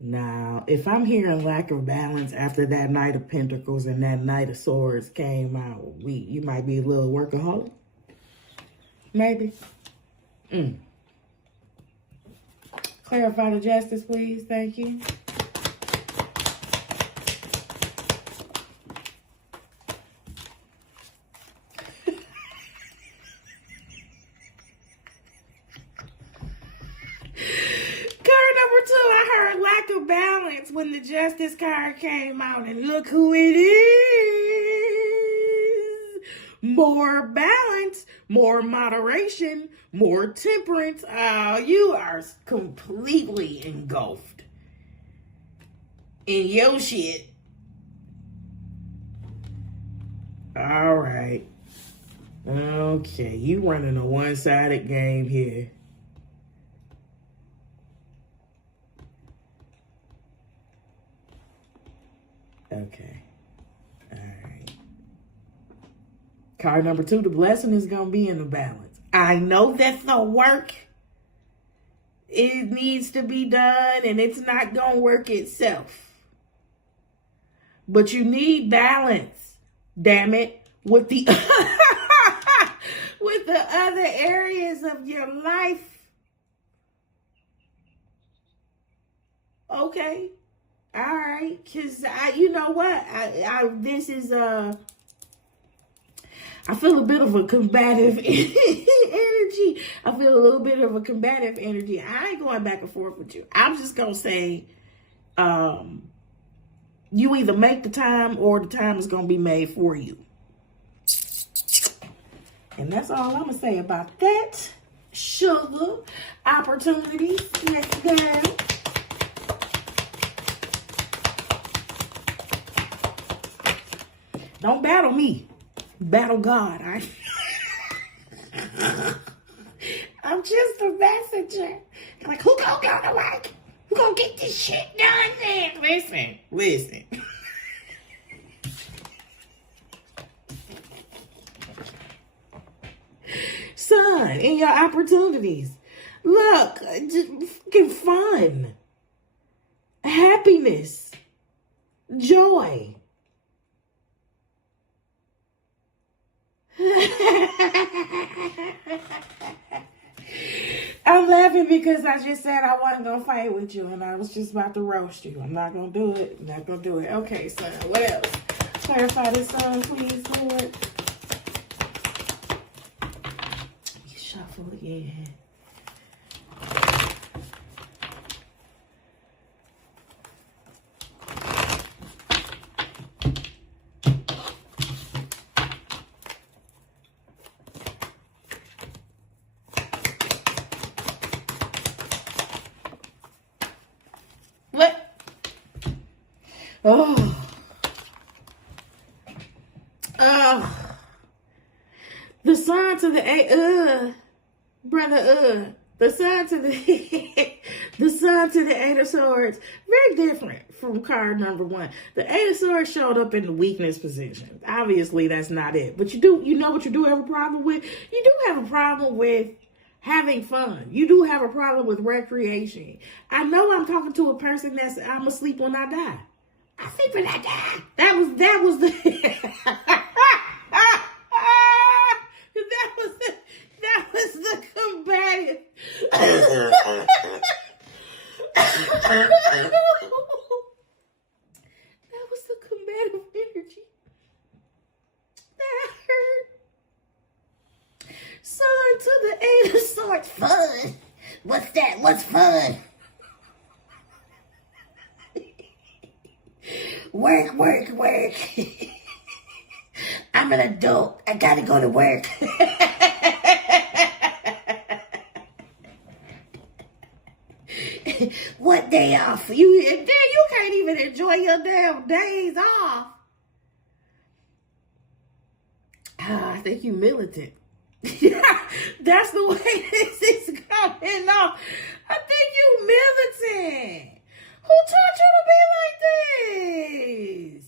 Now, if I'm hearing lack of balance after that Knight of Pentacles and that Knight of Swords came out, you might be a little workaholic. Maybe. Clarify the justice, please. Thank you. Balance when the justice card came out, and look who it is. More balance, more moderation, more temperance. Oh, you are completely engulfed in your shit. All right. Okay, you running a one-sided game here. Okay. All right. Card number 2, the blessing is going to be in the balance. I know that the work, it needs to be done and it's not going to work itself. But you need balance, damn it, with the with the other areas of your life. Okay. All right, because you know what? This is, I feel a bit of a combative energy. I feel a little bit of a combative energy. I ain't going back and forth with you. I'm just going to say, you either make the time or the time is going to be made for you. And that's all I'm going to say about that. Sugar opportunities. Let's go. Don't battle me. Battle God. I'm just a messenger. Like, who gonna go to work? Who gonna get this shit done then? Listen. Son, in your opportunities. Look, just fucking fun. Happiness. Joy. I'm laughing because I just said I wasn't going to fight with you and I was just about to roast you. I'm not going to do it. I'm not going to do it. Okay, son, what else? Clarify this song, please, Lord. You shuffle again. The sign to the the sign to the sign to the 8 of Swords, very different from card number 1. The 8 of Swords showed up in the weakness position. Obviously, that's not it. But you know what you do have a problem with? You do have a problem with having fun. You do have a problem with recreation. I know I'm talking to a person that's I'm asleep when I die. I sleep when I die. That was the that was the combative. That was the combative energy that I heard. Son to the 8 of Swords. Fun. What's that? What's fun? Work. I'm an adult. I gotta go to work. What day off? You can't even enjoy your damn days off. I think you militant. That's the way this is coming off. I think you militant. Who taught you to be like this?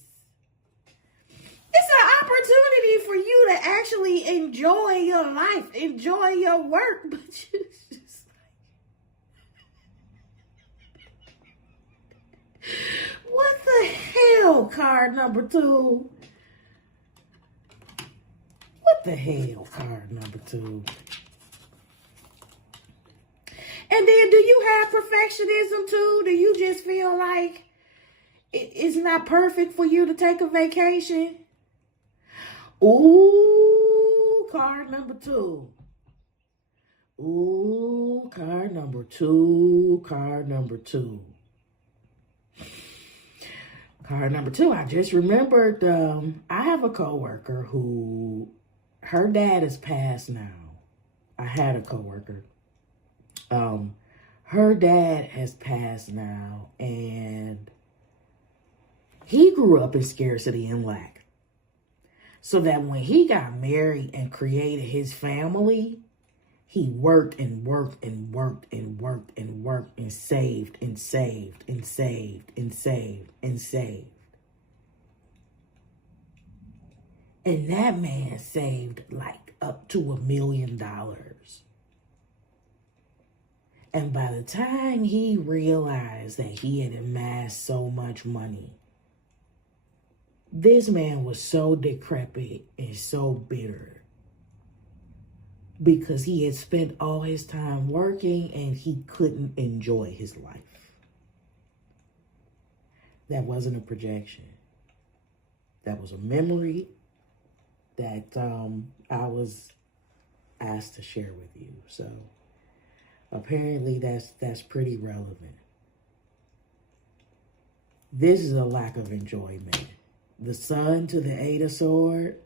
It's an opportunity for you to actually enjoy your life, enjoy your work, but you just what the hell, card number 2? What the hell, card number 2? And then do you have perfectionism too? Do you just feel like it's not perfect for you to take a vacation? Ooh, card number 2. Ooh, card number 2, card number 2. Card number 2, I just remembered, I have a coworker who, her dad is passed now. I had a coworker. Her dad has passed now, and he grew up in scarcity and lack. So that when he got married and created his family, he worked and worked and worked and worked and worked and saved and saved and saved and saved and saved. And that man saved like up to $1 million. And by the time he realized that he had amassed so much money, this man was so decrepit and so bitter because he had spent all his time working and he couldn't enjoy his life. That wasn't a projection. That was a memory that I was asked to share with you. So apparently that's pretty relevant. This is a lack of enjoyment. The Sun to the 8 of Swords.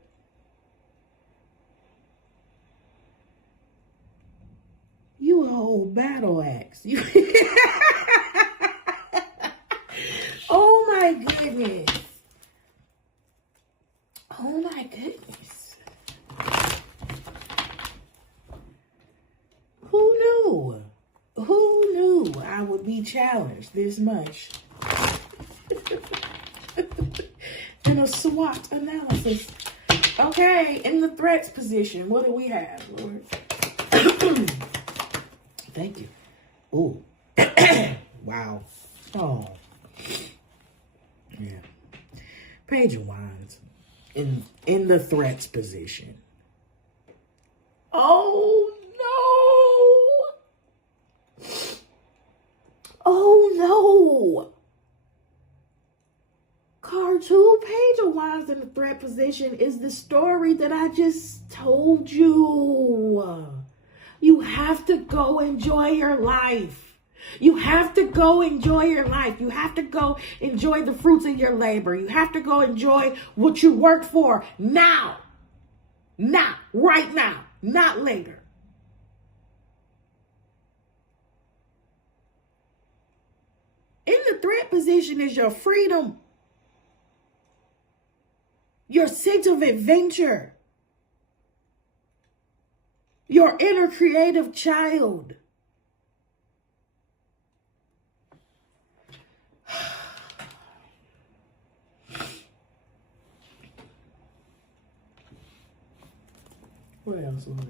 You a whole battle axe. Oh my goodness. Oh my goodness. Who knew? Who knew I would be challenged this much? In a SWOT analysis. Okay, in the threats position, what do we have, Lord? Thank you. Ooh. Wow. Oh. Yeah. Page of Wands. In the threats position. Oh no. Oh no. Card 2, Page of Wands in the threat position is the story that I just told you. You have to go enjoy your life. You have to go enjoy your life. You have to go enjoy the fruits of your labor. You have to go enjoy what you work for now. Now, right now, not later. In the threat position is your freedom. Your sense of adventure. Your inner creative child. What else, Lord?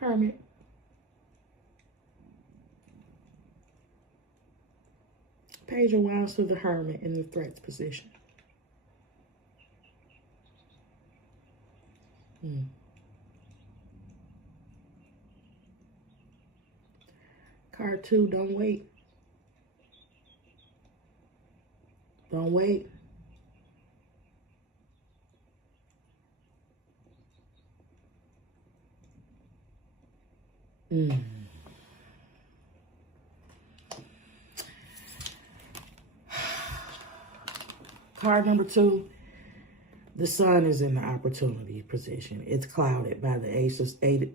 Hermit. Page of Wands to the Hermit in the threats position. Card 2, don't wait. Don't wait. Card number 2, the Sun is in the opportunity position. It's clouded by the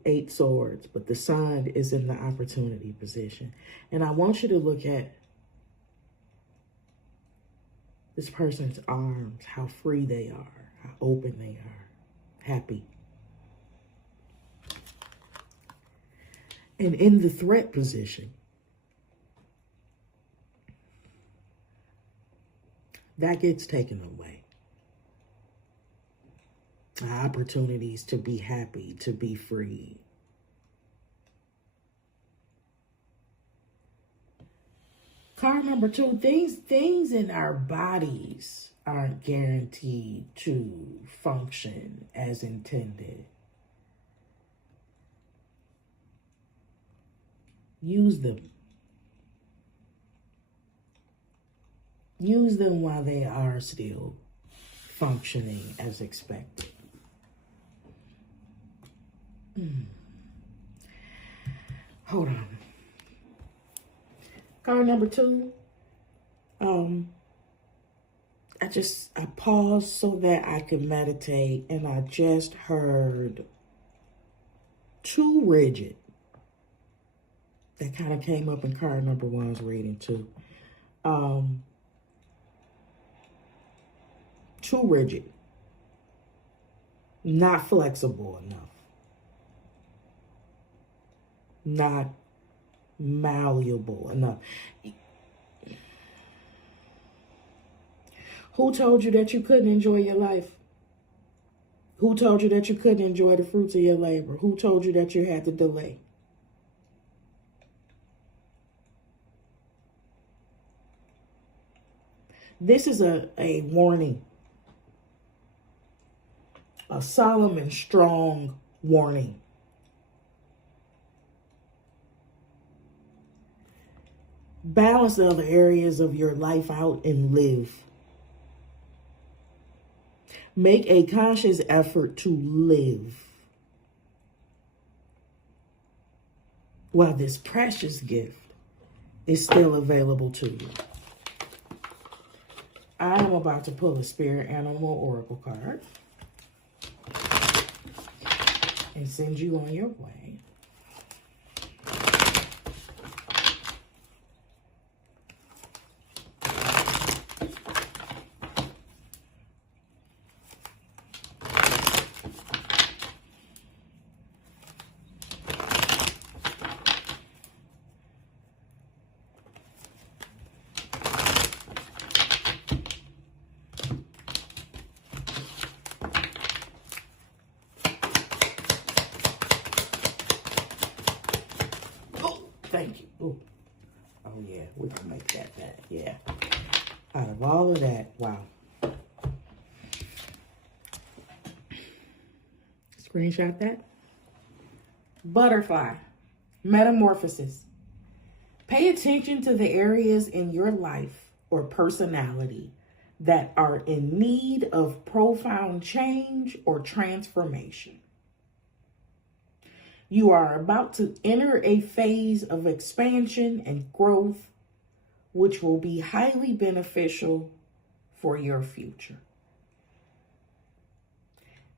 eight swords, but the Sun is in the opportunity position. And I want you to look at this person's arms, how free they are, how open they are, happy. and in the threat position. That gets taken away. Opportunities to be happy, to be free. Card number 2, things in our bodies aren't guaranteed to function as intended. Use them. Use them while they are still functioning as expected. Hold on. Card number 2. I paused so that I could meditate, and I just heard too rigid. That kind of came up in card number 1's reading too. Too rigid. Not flexible enough. Not malleable enough. Who told you that you couldn't enjoy your life? Who told you that you couldn't enjoy the fruits of your labor? Who told you that you had to delay? This is a warning. A solemn and strong warning. Balance the other areas of your life out and live. Make a conscious effort to live while this precious gift is still available to you. I am about to pull a spirit animal oracle card and send you on your way. Thank you. Ooh. Oh, yeah. We can make that back. Yeah. Out of all of that. Wow. Screenshot that. Butterfly. Metamorphosis. Pay attention to the areas in your life or personality that are in need of profound change or transformation. You are about to enter a phase of expansion and growth, which will be highly beneficial for your future.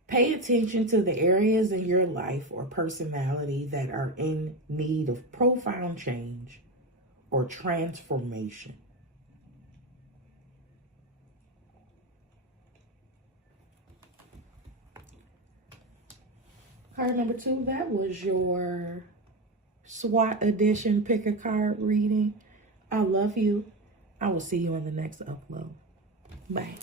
Pay attention to the areas in your life or personality that are in need of profound change or transformation. Card number 2, that was your SWOT edition pick a card reading. I love you. I will see you on the next upload. Bye.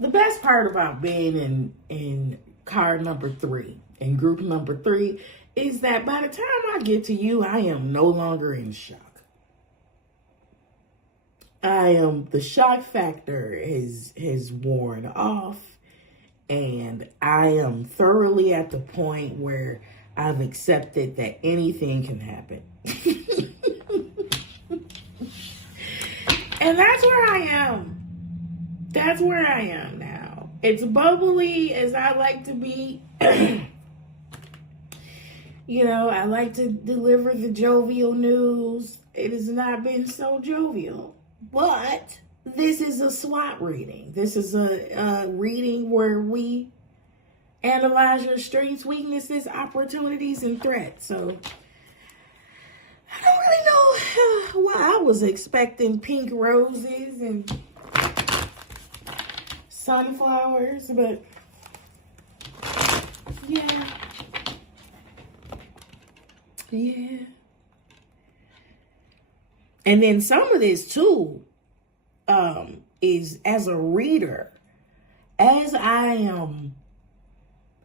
The best part about being in card number 3, in group number 3, is that by the time I get to you, I am no longer in shock. The shock factor has worn off. And I am thoroughly at the point where I've accepted that anything can happen. And that's where I am. That's where I am now. It's bubbly as I like to be. You know, I like to deliver the jovial news. It has not been so jovial. But this is a SWOT reading. This is a reading where we analyze your strengths, weaknesses, opportunities, and threats. So I don't really know why I was expecting pink roses and sunflowers, but yeah. Yeah. And then some of this too is as a reader, as I am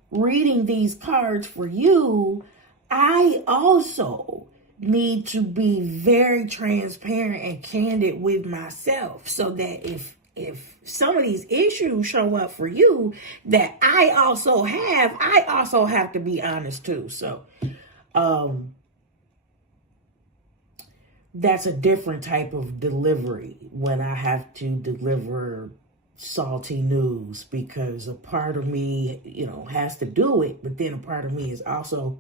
reading these cards for you, I also need to be very transparent and candid with myself so that if some of these issues show up for you that I also have to be honest too. So that's a different type of delivery when I have to deliver salty news, because a part of me, has to do it, but then a part of me is also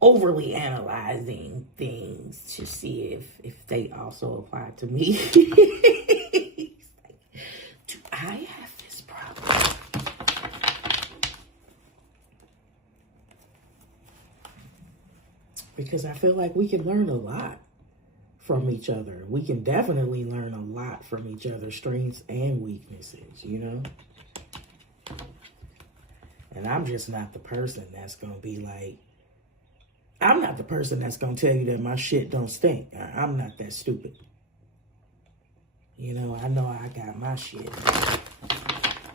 overly analyzing things to see if they also apply to me. Do I have this problem? Because I feel like we can learn a lot from each other. We can definitely learn a lot from each other's strengths and weaknesses, And I'm just not the person that's going to be like, I'm not the person that's going to tell you that my shit don't stink. I'm not that stupid. I know I got my shit.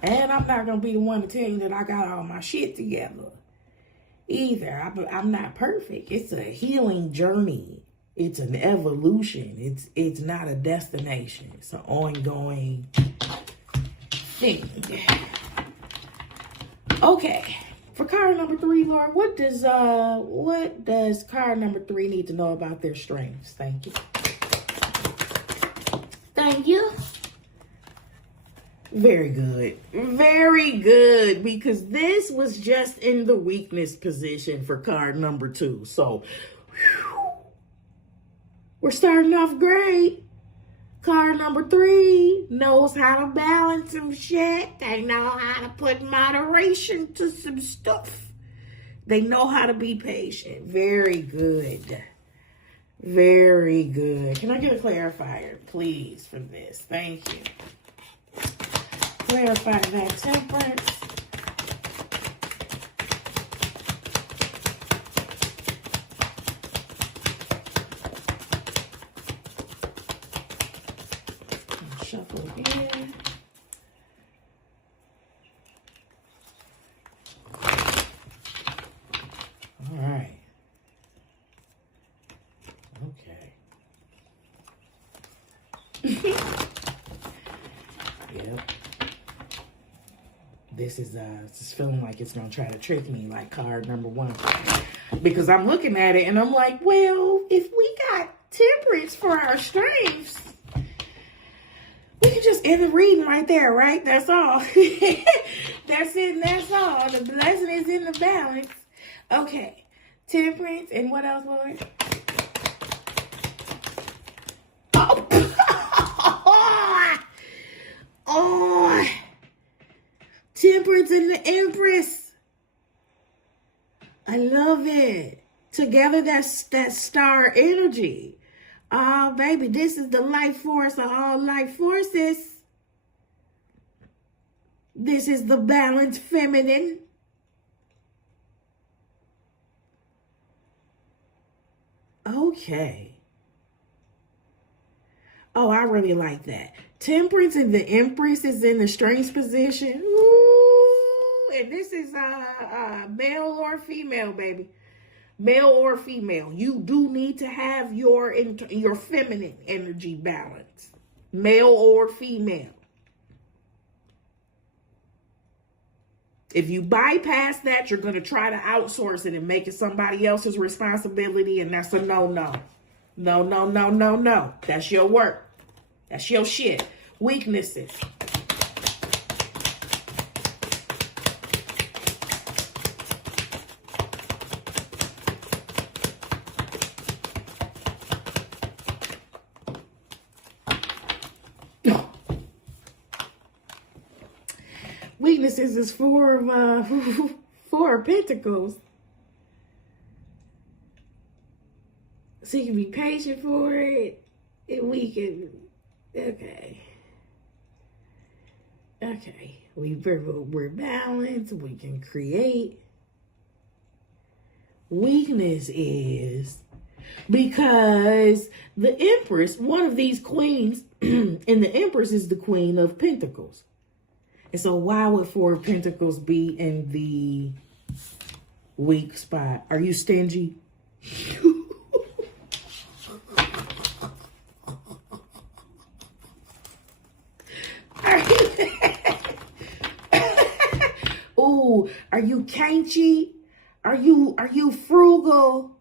And I'm not going to be the one to tell you that I got all my shit together either. I'm not perfect. It's a healing journey. It's an evolution. It's not a destination. It's an ongoing thing. Okay. For card number 3, Lord, what does card number 3 need to know about their strengths? Thank you. Thank you. Very good. Very good. Because this was just in the weakness position for card number 2. So, we're starting off great. Card number 3 knows how to balance some shit. They know how to put moderation to some stuff. They know how to be patient. Very good. Very good. Can I get a clarifier, please, for this? Thank you. Clarify that temperance. Shuffle again. All right. Okay. Yep. This is feeling like it's gonna try to trick me, like card number 1, because I'm looking at it and I'm like, well, if we got temperance for our strengths, we can just end the reading right there, right? That's all. That's it, and that's all. The blessing is in the balance. Okay. Temperance, and what else, Lord? Oh. Oh. Temperance and the Empress. I love it. Together, that's that star energy. Oh, baby, this is the life force of all life forces. This is the balanced feminine. Okay. Oh, I really like that. Temperance and the Empress is in the strengths position. Ooh, and this is male or female, baby. Male or female, you do need to have your feminine energy balance. Male or female. If you bypass that, you're going to try to outsource it and make it somebody else's responsibility, and that's a no-no. No, no, no, no, no. That's your work. That's your shit. Weaknesses. Weaknesses is four of Pentacles. So you can be patient for it, and we can, okay. We're balanced, we can create. weakness is because the Empress, one of these queens, and the Empress is the Queen of Pentacles. And so why would Four of Pentacles be in the weak spot? Are you stingy? Ooh, are you cagey? Are you frugal?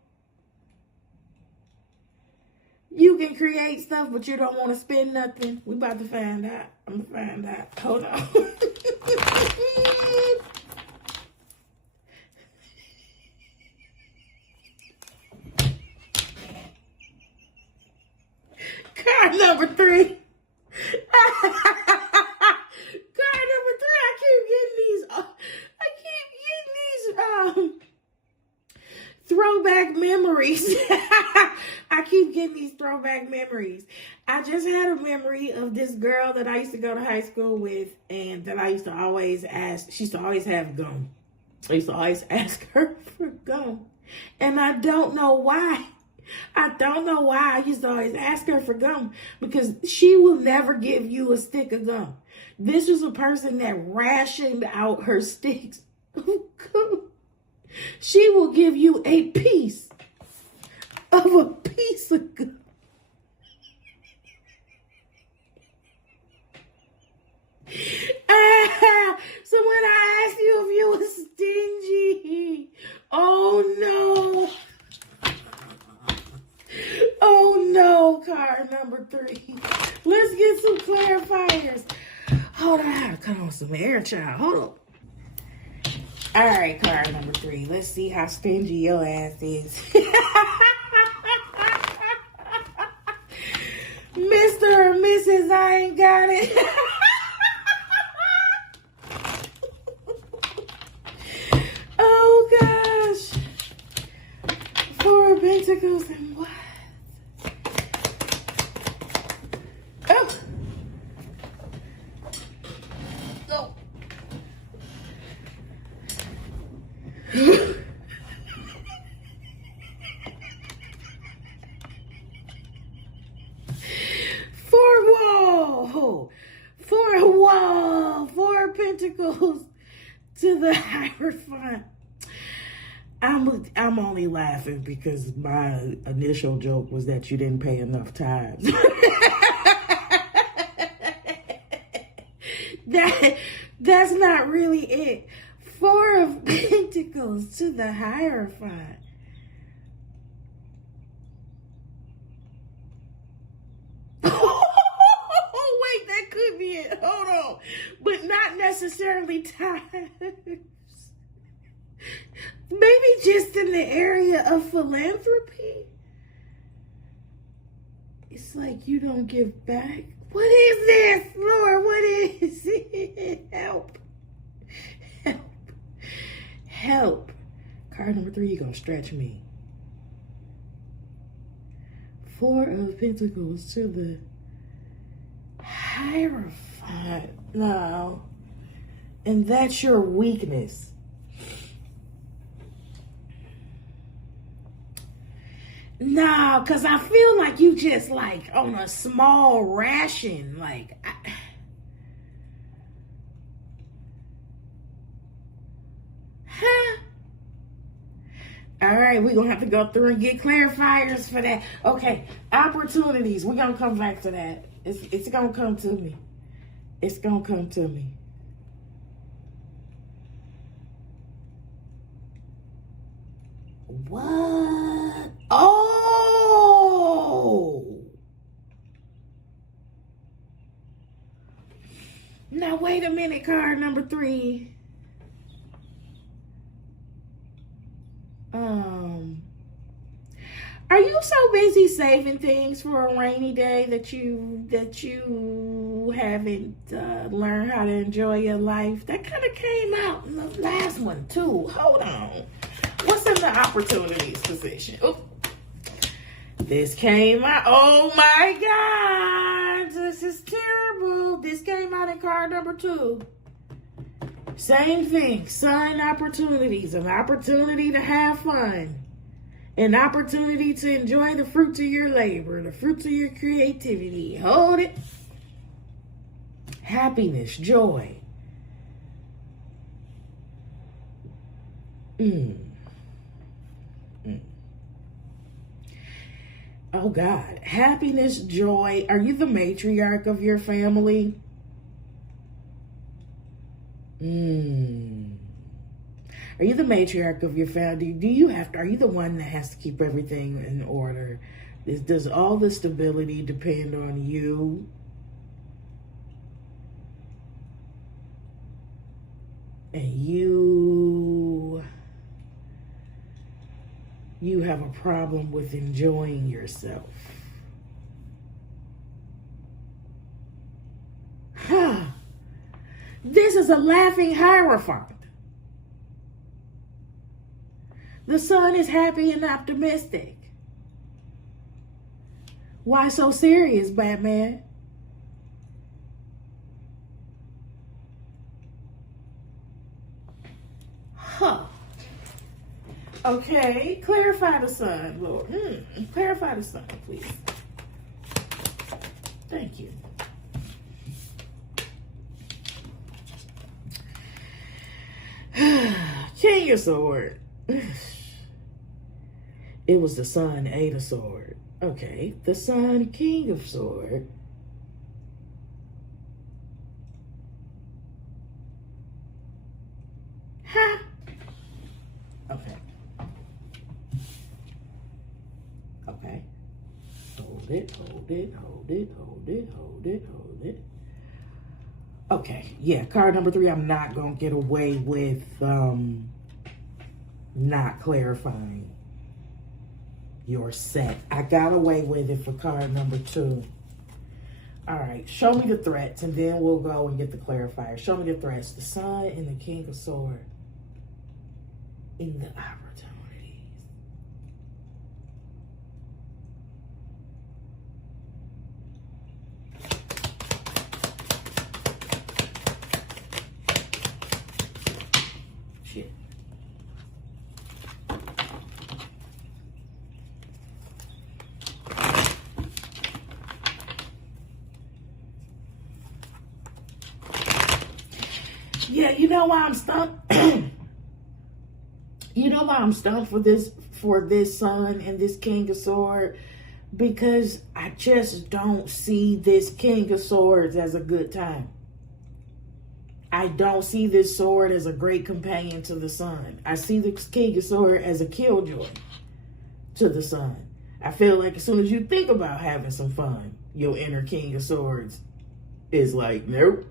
You can create stuff, but you don't want to spend nothing. We about to find out. I'm gonna find out. Hold on. Card number 3. Card number 3. I keep getting these throwback memories. I keep getting these throwback memories. I just had a memory of this girl that I used to go to high school with, and that I used to always ask. She used to always have gum. I used to always ask her for gum. And I don't know why. I don't know why I used to always ask her for gum, because she will never give you a stick of gum. This was a person that rationed out her sticks of gum. She will give you a piece of gum. So when I asked you if you were stingy, oh no, card number 3. Let's get some clarifiers. Hold on, I gotta cut on some air, child. Hold on. All right, card number 3. Let's see how stingy your ass is. Mr. or Mrs. I ain't got it. Oh, gosh. 4 of Pentacles and what? Oh. Oh. 4 Pentacles to the Hierophant. I'm only laughing because my initial joke was that you didn't pay enough tithes. That's not really it. 4 of Pentacles to the Hierophant. That could be it. Hold on. But not necessarily tithes. Maybe just in the area of philanthropy. It's like you don't give back. What is this, Lord? What is it? Help. Help. Help. Card number 3, you're going to stretch me. 4 of Pentacles to the Hierophant. No. And that's your weakness. No, because I feel like you just like on a small ration. Like, all right, we're going to have to go through and get clarifiers for that. Okay, opportunities. We're going to come back to that. It's going to come to me. It's going to come to me. What? Oh! Now, wait a minute, card number 3. Are you so busy saving things for a rainy day that you haven't learned how to enjoy your life? That kind of came out in the last one too. Hold on. What's in the opportunities position? Oh, this came out. Oh my God, this is terrible. This came out in card number 2. Same thing. Sun opportunities, an opportunity to have fun, an opportunity to enjoy the fruits of your labor, the fruits of your creativity. Hold it. Happiness, joy. Oh God, happiness, joy. Are you the matriarch of your family? Are you the matriarch of your family? Are you the one that has to keep everything in order? Does all the stability depend on you? And you have a problem with enjoying yourself. This is a laughing hierophant. The sun is happy and optimistic. Why so serious, Batman? Okay, clarify the sun, Lord. Clarify the sun, please. Thank you. King of sword. It was the sun, eight of sword. Okay, the sun, king of sword. Ha! Okay. Okay. Hold it, hold it, hold it, hold it, hold it, hold it. Okay, yeah, card number 3, I'm not going to get away with not clarifying your set. I got away with it for card number 2. All right, show me the threats, and then we'll go and get the clarifier. Show me the threats. The sun and the king of sword in the opportunities. Shit. Yeah, you know why I'm stumped? You know why I'm stumped for this sun and this king of sword? Because I just don't see this king of swords as a good time. I don't see this sword as a great companion to the sun. I see the king of sword as a killjoy to the sun. I feel like as soon as you think about having some fun, your inner king of swords is like, nope.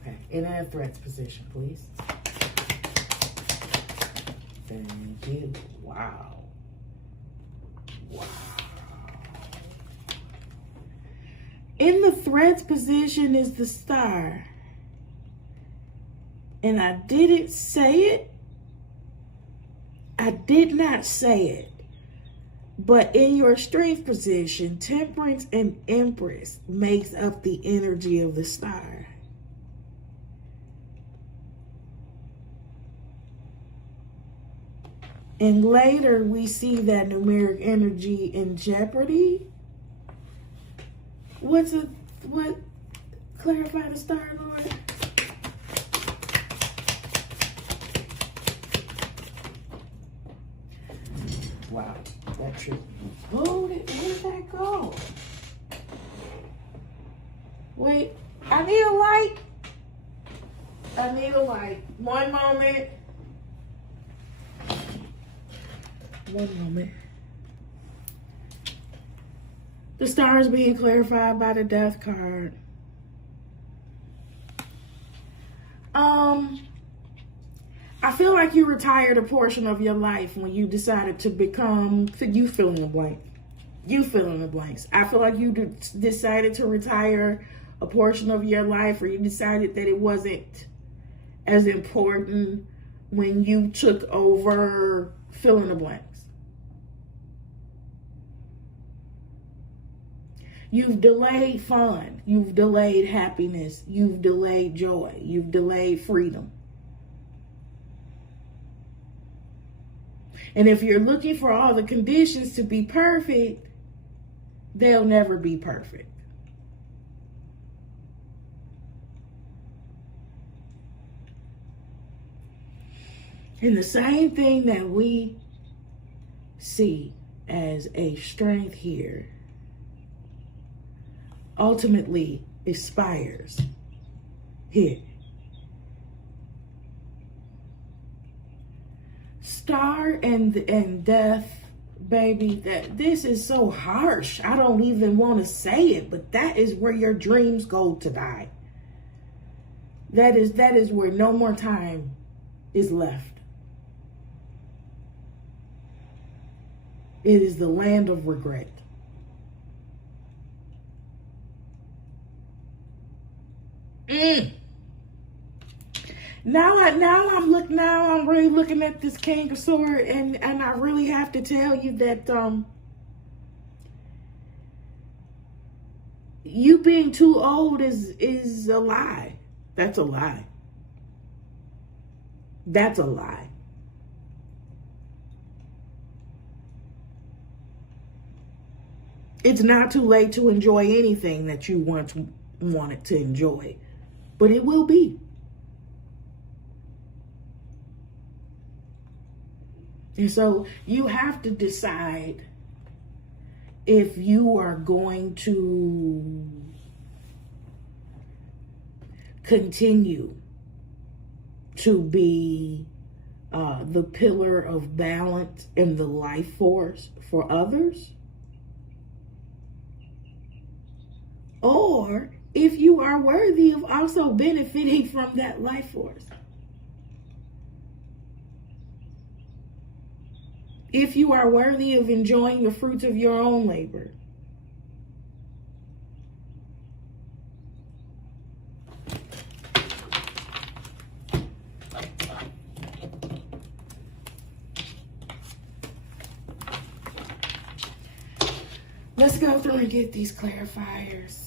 Okay, in a threats position, please. Thank you. Wow. Wow. In the threats position is the star. And I didn't say it. I did not say it. But in your strength position, temperance and empress makes up the energy of the star. And later we see that numeric energy in jeopardy. What clarify the star, Lord? Wow, that tripped me. Hold it, where did that go? Wait, I need a light. I need a light. One moment. One moment. The star is being clarified by the death card. retired a portion of your life when you decided to become, you fill in the blank. You fill in the blanks. I feel like you decided to retire a portion of your life, or you decided that it wasn't as important when you took over, fill in the blanks. You've delayed fun. You've delayed happiness. You've delayed joy. You've delayed freedom. And if you're looking for all the conditions to be perfect, they'll never be perfect. And the same thing that we see as a strength here ultimately expires here. Star and death, baby, that this is so harsh. I don't even want to say it, but that is where your dreams go to die. That is where no more time is left. It is the land of regret. Now I'm really looking at this King of Swords, and I really have to tell you that you being too old is a lie. That's a lie. That's a lie. It's not too late to enjoy anything that you once wanted to enjoy, but it will be. And so you have to decide if you are going to continue to be the pillar of balance and the life force for others, or if you are worthy of also benefiting from that life force. If you are worthy of enjoying the fruits of your own labor. Let's go through and get these clarifiers.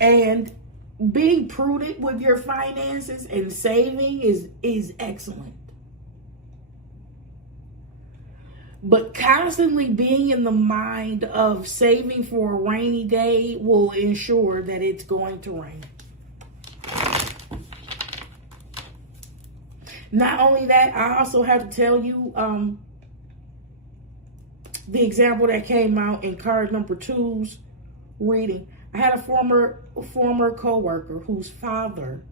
And being prudent with your finances and saving is excellent. But constantly being in the mind of saving for a rainy day will ensure that it's going to rain. Not only that, I also have to tell you the example that came out in card number 2's reading. I had a former co-worker whose father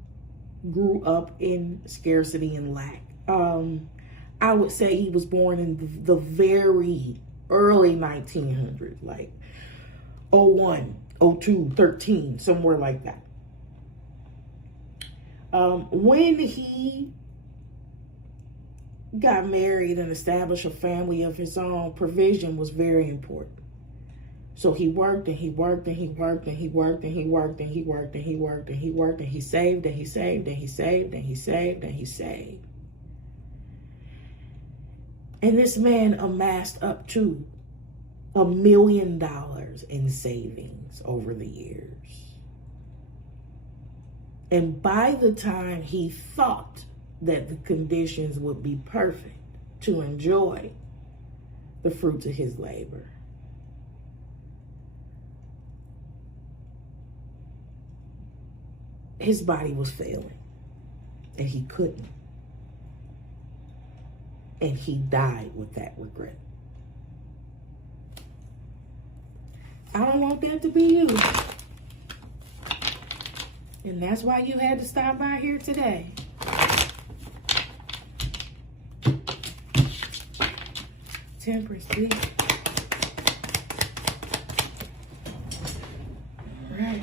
grew up in scarcity and lack. I would say he was born in the very early 1900s, like 01, 02, 13, somewhere like that. When he got married and established a family of his own, provision was very important. So he worked and he worked and he worked and he worked and he worked and he worked and he worked and he worked and he saved and he saved and he saved and he saved and he saved. And this man amassed up to $1 million in savings over the years. And by the time he thought that the conditions would be perfect to enjoy the fruits of his labor, his body was failing and he couldn't. And he died with that regret. I don't want that to be you. And that's why you had to stop by here today. Temperance, please. Right.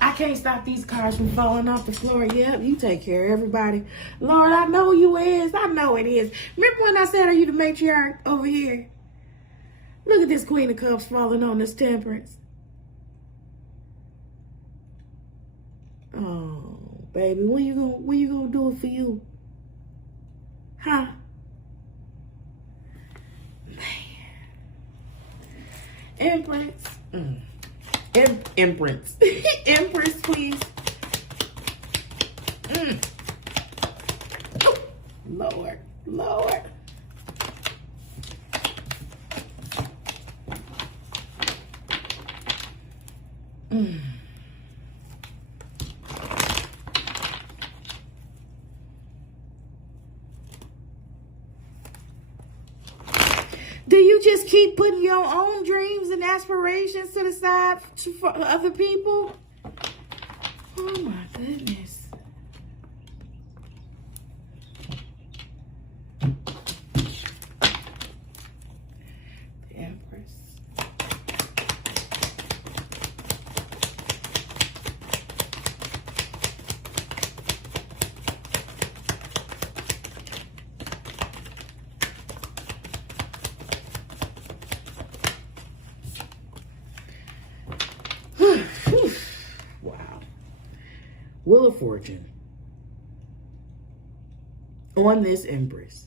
I can't stop these cards from falling off the floor. Yep, you take care of everybody. Lord, I know you is. I know it is. Remember when I said, are you the matriarch over here? Look at this Queen of Cups falling on this Temperance. Oh, baby, when you gonna do it for you? Huh? Empress. Empress. Empress, please. Lord. Lord. Do you just keep putting your own dreams and aspirations to the side for other people? Oh my goodness. The Empress. Wow. Wheel of Fortune. On this Empress.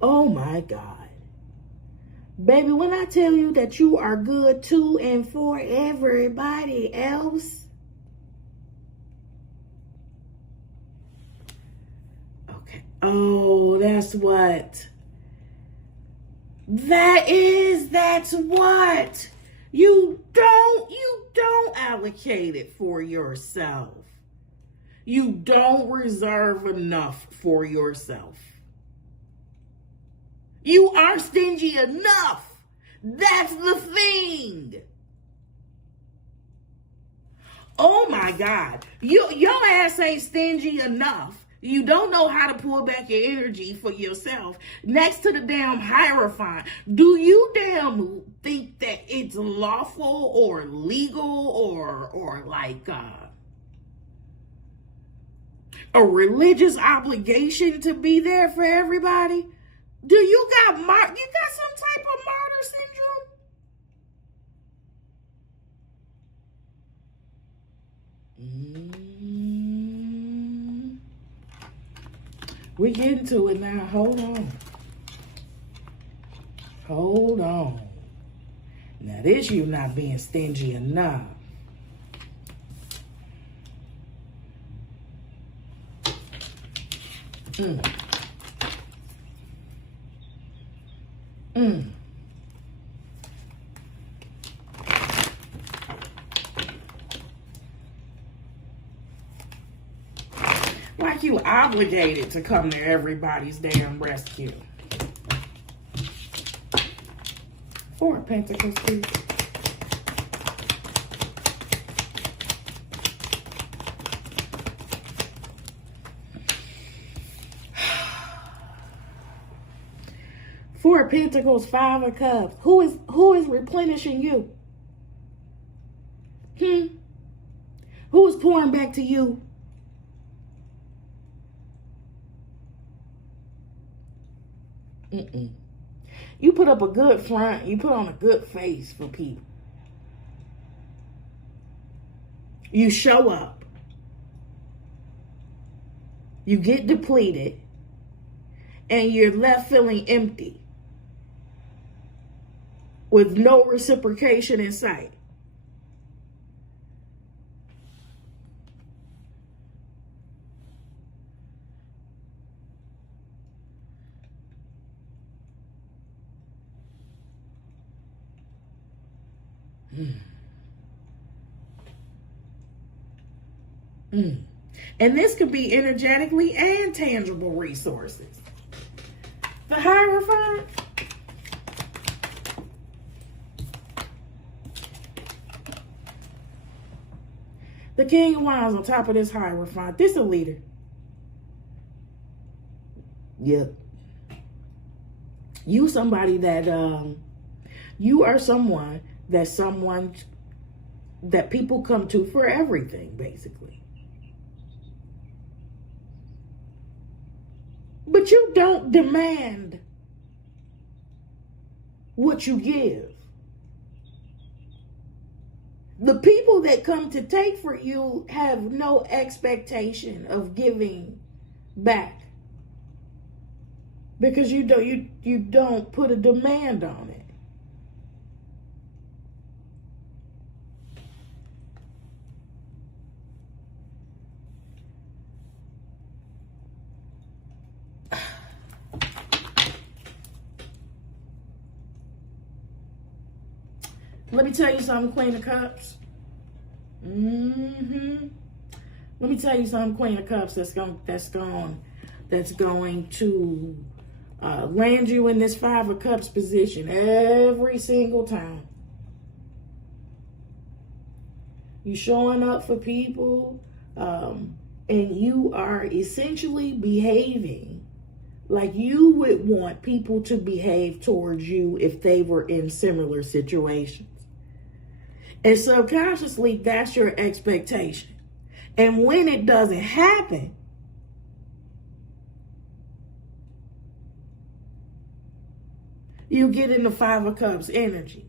Oh my God. Baby, when I tell you that you are good to and for everybody else. Okay. Oh, that's what. That's what. You don't allocate it for yourself. You don't reserve enough for yourself. You aren't stingy enough. That's the thing. Oh my God. Your ass ain't stingy enough. You don't know how to pull back your energy for yourself. Next to the damn Hierophant, do you damn think that it's lawful or legal or like a religious obligation to be there for everybody? Do you got some type of martyr syndrome? We getting to it now. Hold on. Hold on. Now this you not being stingy enough. Like you obligated to come to everybody's damn rescue. Four of Pentacles, please. Four of Pentacles, Five of Cups. Who is replenishing you? Who is pouring back to you? You put up a good front. You put on a good face for people. You show up. You get depleted. And you're left feeling empty. With no reciprocation in sight. And this could be energetically and tangible resources. The Hierophant. The King of Wands on top of this Hierophant. This a leader. Yep. You somebody that, you are someone that people come to for everything, basically. But you don't demand what you give. The people that come to take for you have no expectation of giving back, because you don't put a demand on it. Let me tell you something, Queen of Cups. Let me tell you something, Queen of Cups, that's going to land you in this Five of Cups position every single time. You showing up for people, and you are essentially behaving like you would want people to behave towards you if they were in similar situations. And subconsciously, that's your expectation. And when it doesn't happen, you get in the Five of Cups energy.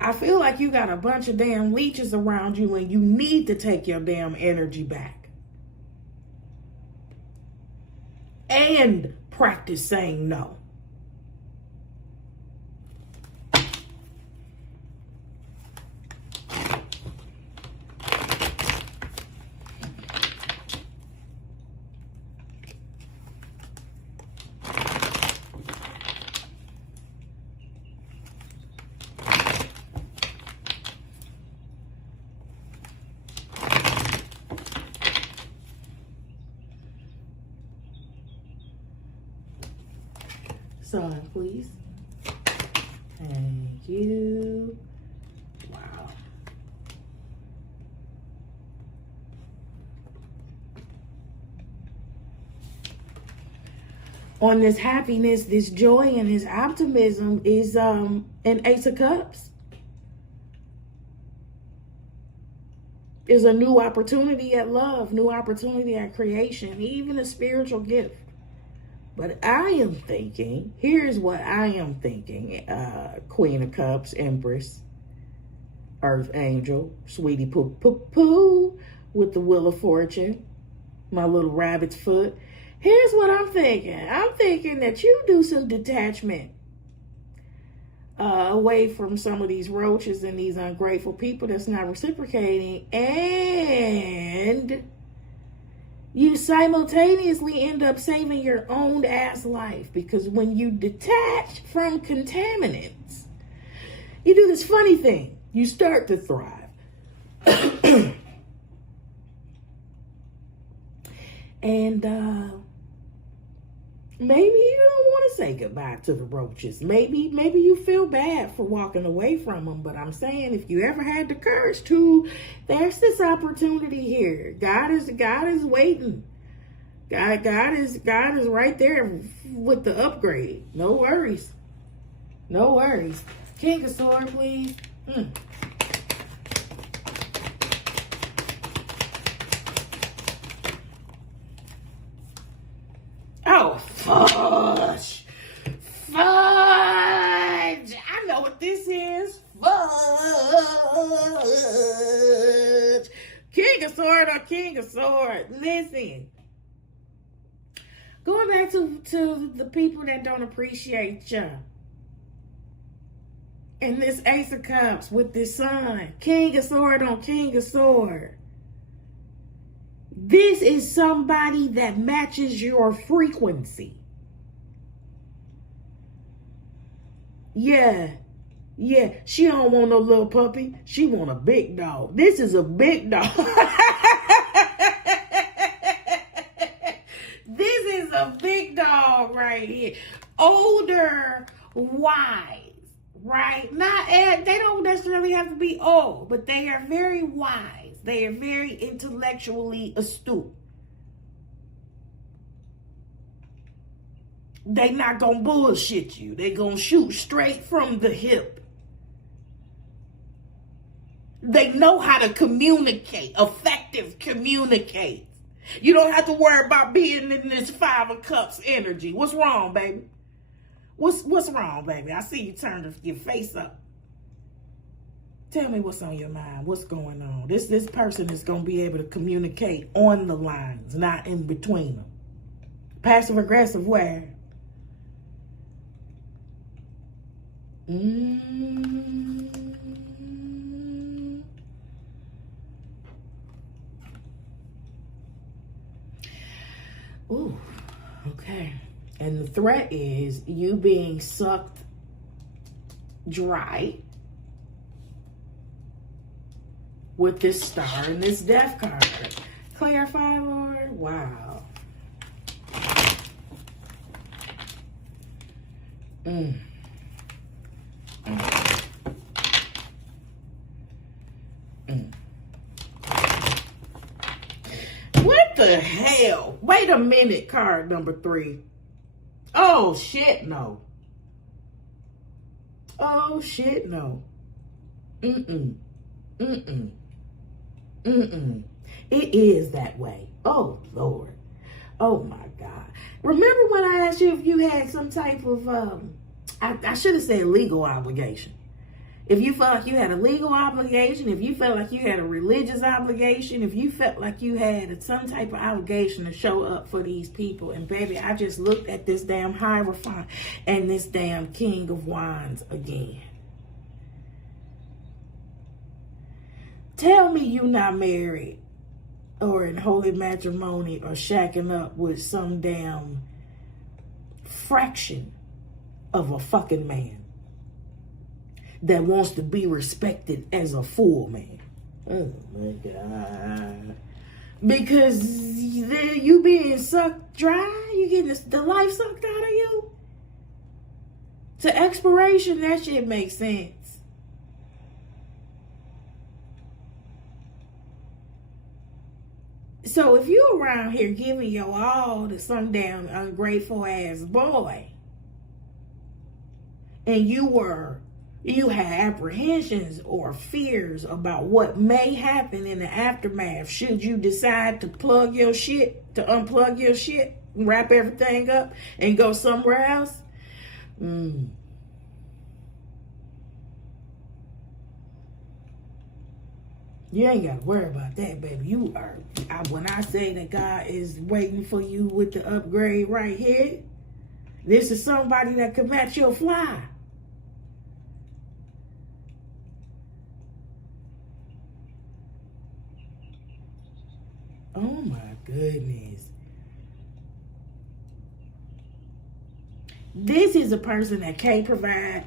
I feel like you got a bunch of damn leeches around you and you need to take your damn energy back. And practice saying no. Sun, please. Thank you. Wow. On this happiness, this joy, and this optimism is an Ace of Cups. Is a new opportunity at love, new opportunity at creation, even a spiritual gift. But I am thinking, here's what I am thinking, Queen of Cups, Empress, Earth Angel, Sweetie Pooh, with the Wheel of Fortune, my little rabbit's foot. Here's what I'm thinking. I'm thinking that you do some detachment away from some of these roaches and these ungrateful people that's not reciprocating, and you simultaneously end up saving your own ass life, because when you detach from contaminants, you do this funny thing. You start to thrive. And maybe you don't want to say goodbye to the roaches. Maybe you feel bad for walking away from them. But I'm saying, if you ever had the courage to, there's this opportunity here. God is waiting. God is right there with the upgrade. No worries. No worries. King of Swords, please. Oh, fudge. Fudge. I know what this is. Fudge. King of Sword or King of Sword. Listen. Going back to the people that don't appreciate you. And this Ace of Cups with this Sun. King of Sword on King of Sword. This is somebody that matches your frequency. Yeah. She don't want no little puppy. She want a big dog. This is a big dog. This is a big dog right here. Older, wise. right? They don't necessarily have to be old, but they are very wise. They are very intellectually astute. They not gonna bullshit you. They gonna shoot straight from the hip. They know how to communicate, effective communicate. You don't have to worry about being in this 5 of Cups energy. What's wrong, baby? What's wrong, baby? I see you turn your face up. Tell me what's on your mind. What's going on? This person is going to be able to communicate on the lines, not in between them. Passive aggressive where? Ooh, okay. And the threat is you being sucked dry with this star and this death card. Clarify, Lord. Wow. What the hell? Wait a minute, card number 3. Oh, shit, no. Oh, shit, no. It is that way. Oh, Lord. Oh, my God. Remember when I asked you if you had some type of, I should have said legal obligation. If you felt like you had a legal obligation, if you felt like you had a religious obligation, if you felt like you had some type of obligation to show up for these people. And baby, I just looked at this damn Hierophant and this damn King of Wands again. Tell me you not married or in holy matrimony or shacking up with some damn fraction of a fucking man that wants to be respected as a full man. Oh my God. Because you being sucked dry, you getting the life sucked out of you. To expiration, that shit makes sense. So if you around here giving your all to some damn ungrateful ass boy, and you had apprehensions or fears about what may happen in the aftermath should you decide to unplug your shit, wrap everything up, and go somewhere else. You ain't got to worry about that, baby. You are, when I say that God is waiting for you with the upgrade right here, this is somebody that can match your fly. Oh my goodness. This is a person that can't provide.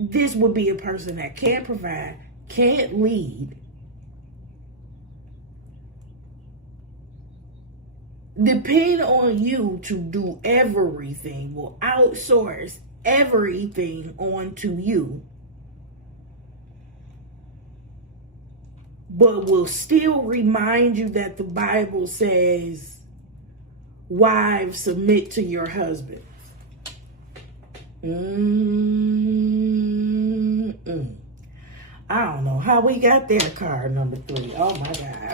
This would be a person that can't provide, can't lead, depend on you to do everything, will outsource everything onto you, but will still remind you that the Bible says, wives, submit to your husbands. I don't know how we got there, card number 3. Oh my God.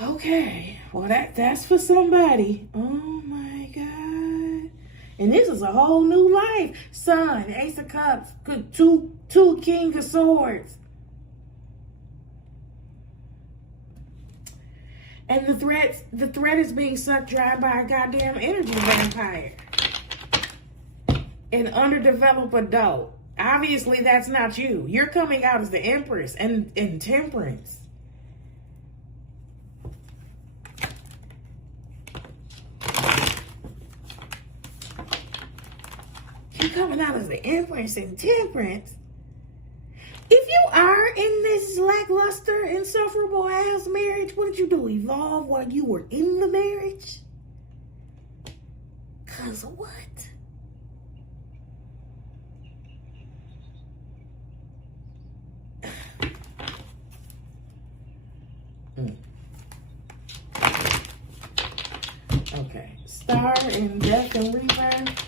Okay. Well, that's for somebody. Oh my God. And this is a whole new life. Sun, Ace of Cups, two King of Swords. And the threat is being sucked dry by a goddamn energy vampire. An underdeveloped adult. Obviously, that's not you. You're coming out as the Empress and Temperance. You're coming out as the Empress and Temperance. If you are in this lackluster, insufferable ass marriage, what did you do? Evolve while you were in the marriage? 'Cause what? Star and Death and Rebirth.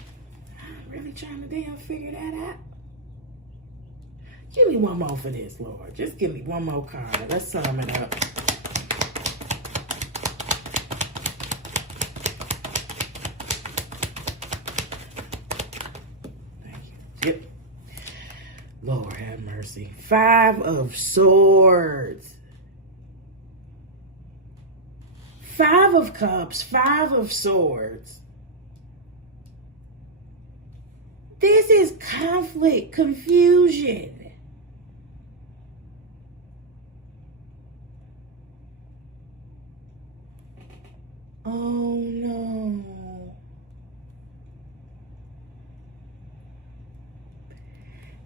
I'm really trying to damn figure that out. Give me one more for this, Lord. Just give me one more card. Let's sum it up. Thank you. Yep. Lord have mercy. 5 of Swords. 5 of Cups. 5 of Swords. This is conflict, confusion. Oh no.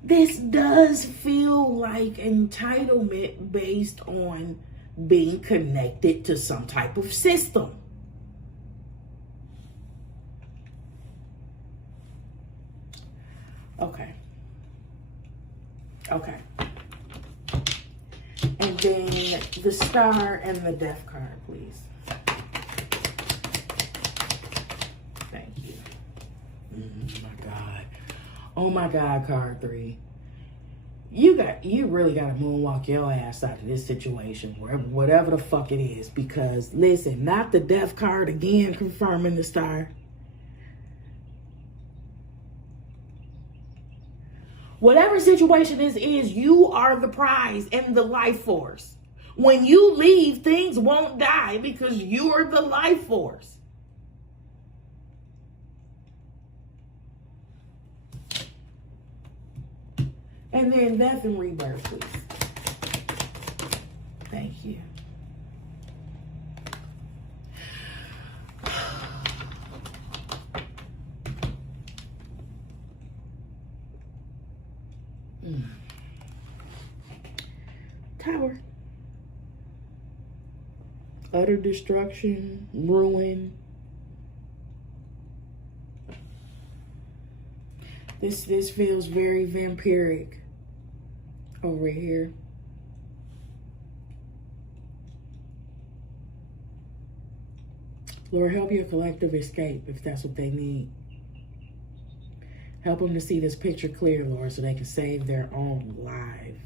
This does feel like entitlement based on being connected to some type of system. Okay. Okay. And then the Star and the Death card, please. Thank you. Oh my God. Oh my God, card 3. You really gotta moonwalk your ass out of this situation, whatever the fuck it is. Because listen, not the Death card again confirming the Star. Whatever situation this is, you are the prize and the life force. When you leave, things won't die because you're the life force. And then Death and Rebirth, please. Thank you. Tower. Utter destruction, ruin. This feels very vampiric over here. Lord, help your collective escape if that's what they need. Help them to see this picture clear, Lord, so they can save their own lives.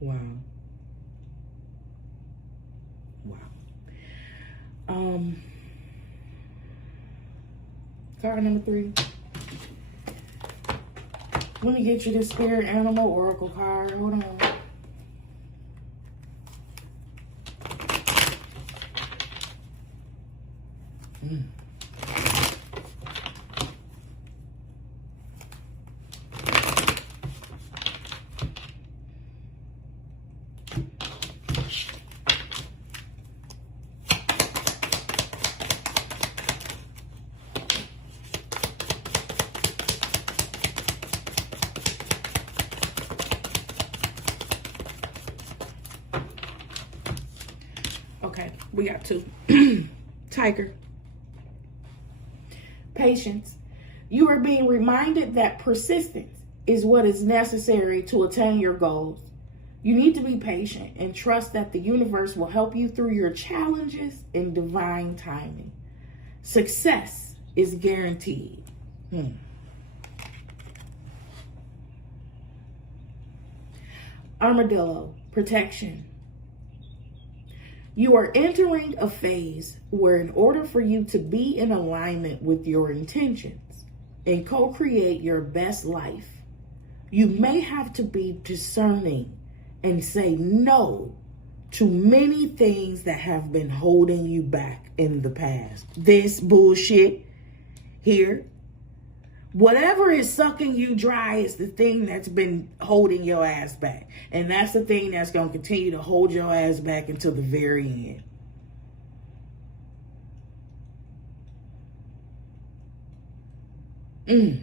Wow. Wow. Card number 3. Let me get you this Spirit Animal Oracle card. Hold on. Okay, we got 2. Tiger. Patience. You are being reminded that persistence is what is necessary to attain your goals. You need to be patient and trust that the universe will help you through your challenges in divine timing. Success is guaranteed. Armadillo. Protection. You are entering a phase where in order for you to be in alignment with your intentions and co-create your best life, you may have to be discerning and say no to many things that have been holding you back in the past. This bullshit here, whatever is sucking you dry is the thing that's been holding your ass back. And that's the thing that's going to continue to hold your ass back until the very end.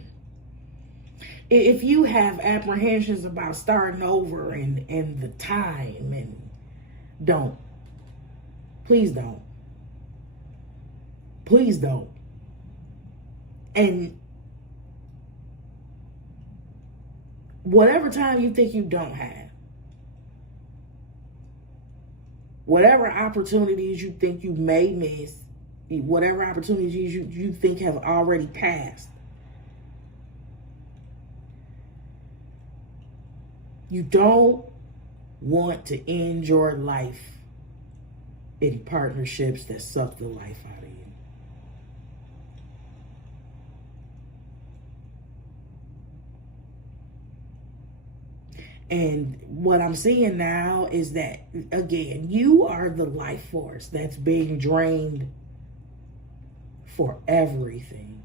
If you have apprehensions about starting over and the time, and don't. Please don't. Please don't. And whatever time you think you don't have, whatever opportunities you think you may miss, whatever opportunities you think have already passed, you don't want to end your life in partnerships that suck the life out of you. And what I'm seeing now is that, again, you are the life force that's being drained for everything.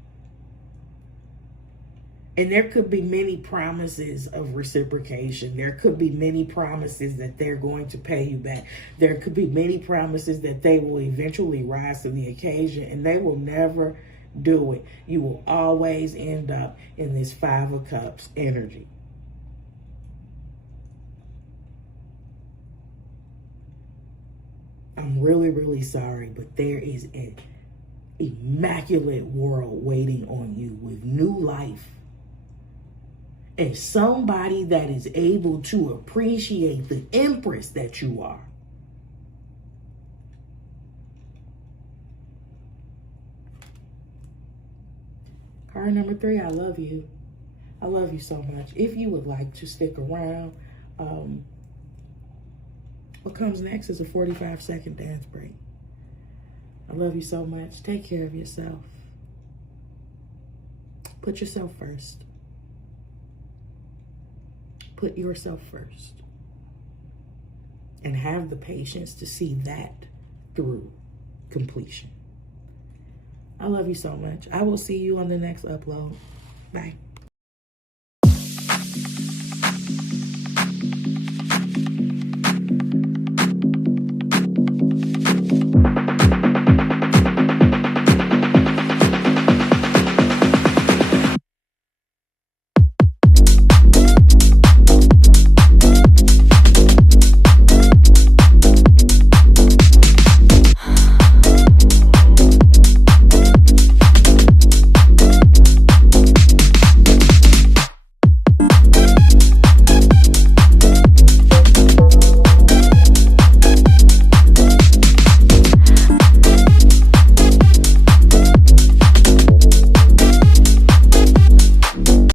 And there could be many promises of reciprocation. There could be many promises that they're going to pay you back. There could be many promises that they will eventually rise to the occasion, and they will never do it. You will always end up in this 5 of Cups energy. I'm really, really sorry, but there is an immaculate world waiting on you with new life. And somebody that is able to appreciate the empress that you are. Card number 3, I love you. I love you so much. If you would like to stick around, what comes next is a 45-second dance break. I love you so much. Take care of yourself. Put yourself first. Put yourself first. And have the patience to see that through completion. I love you so much. I will see you on the next upload. Bye.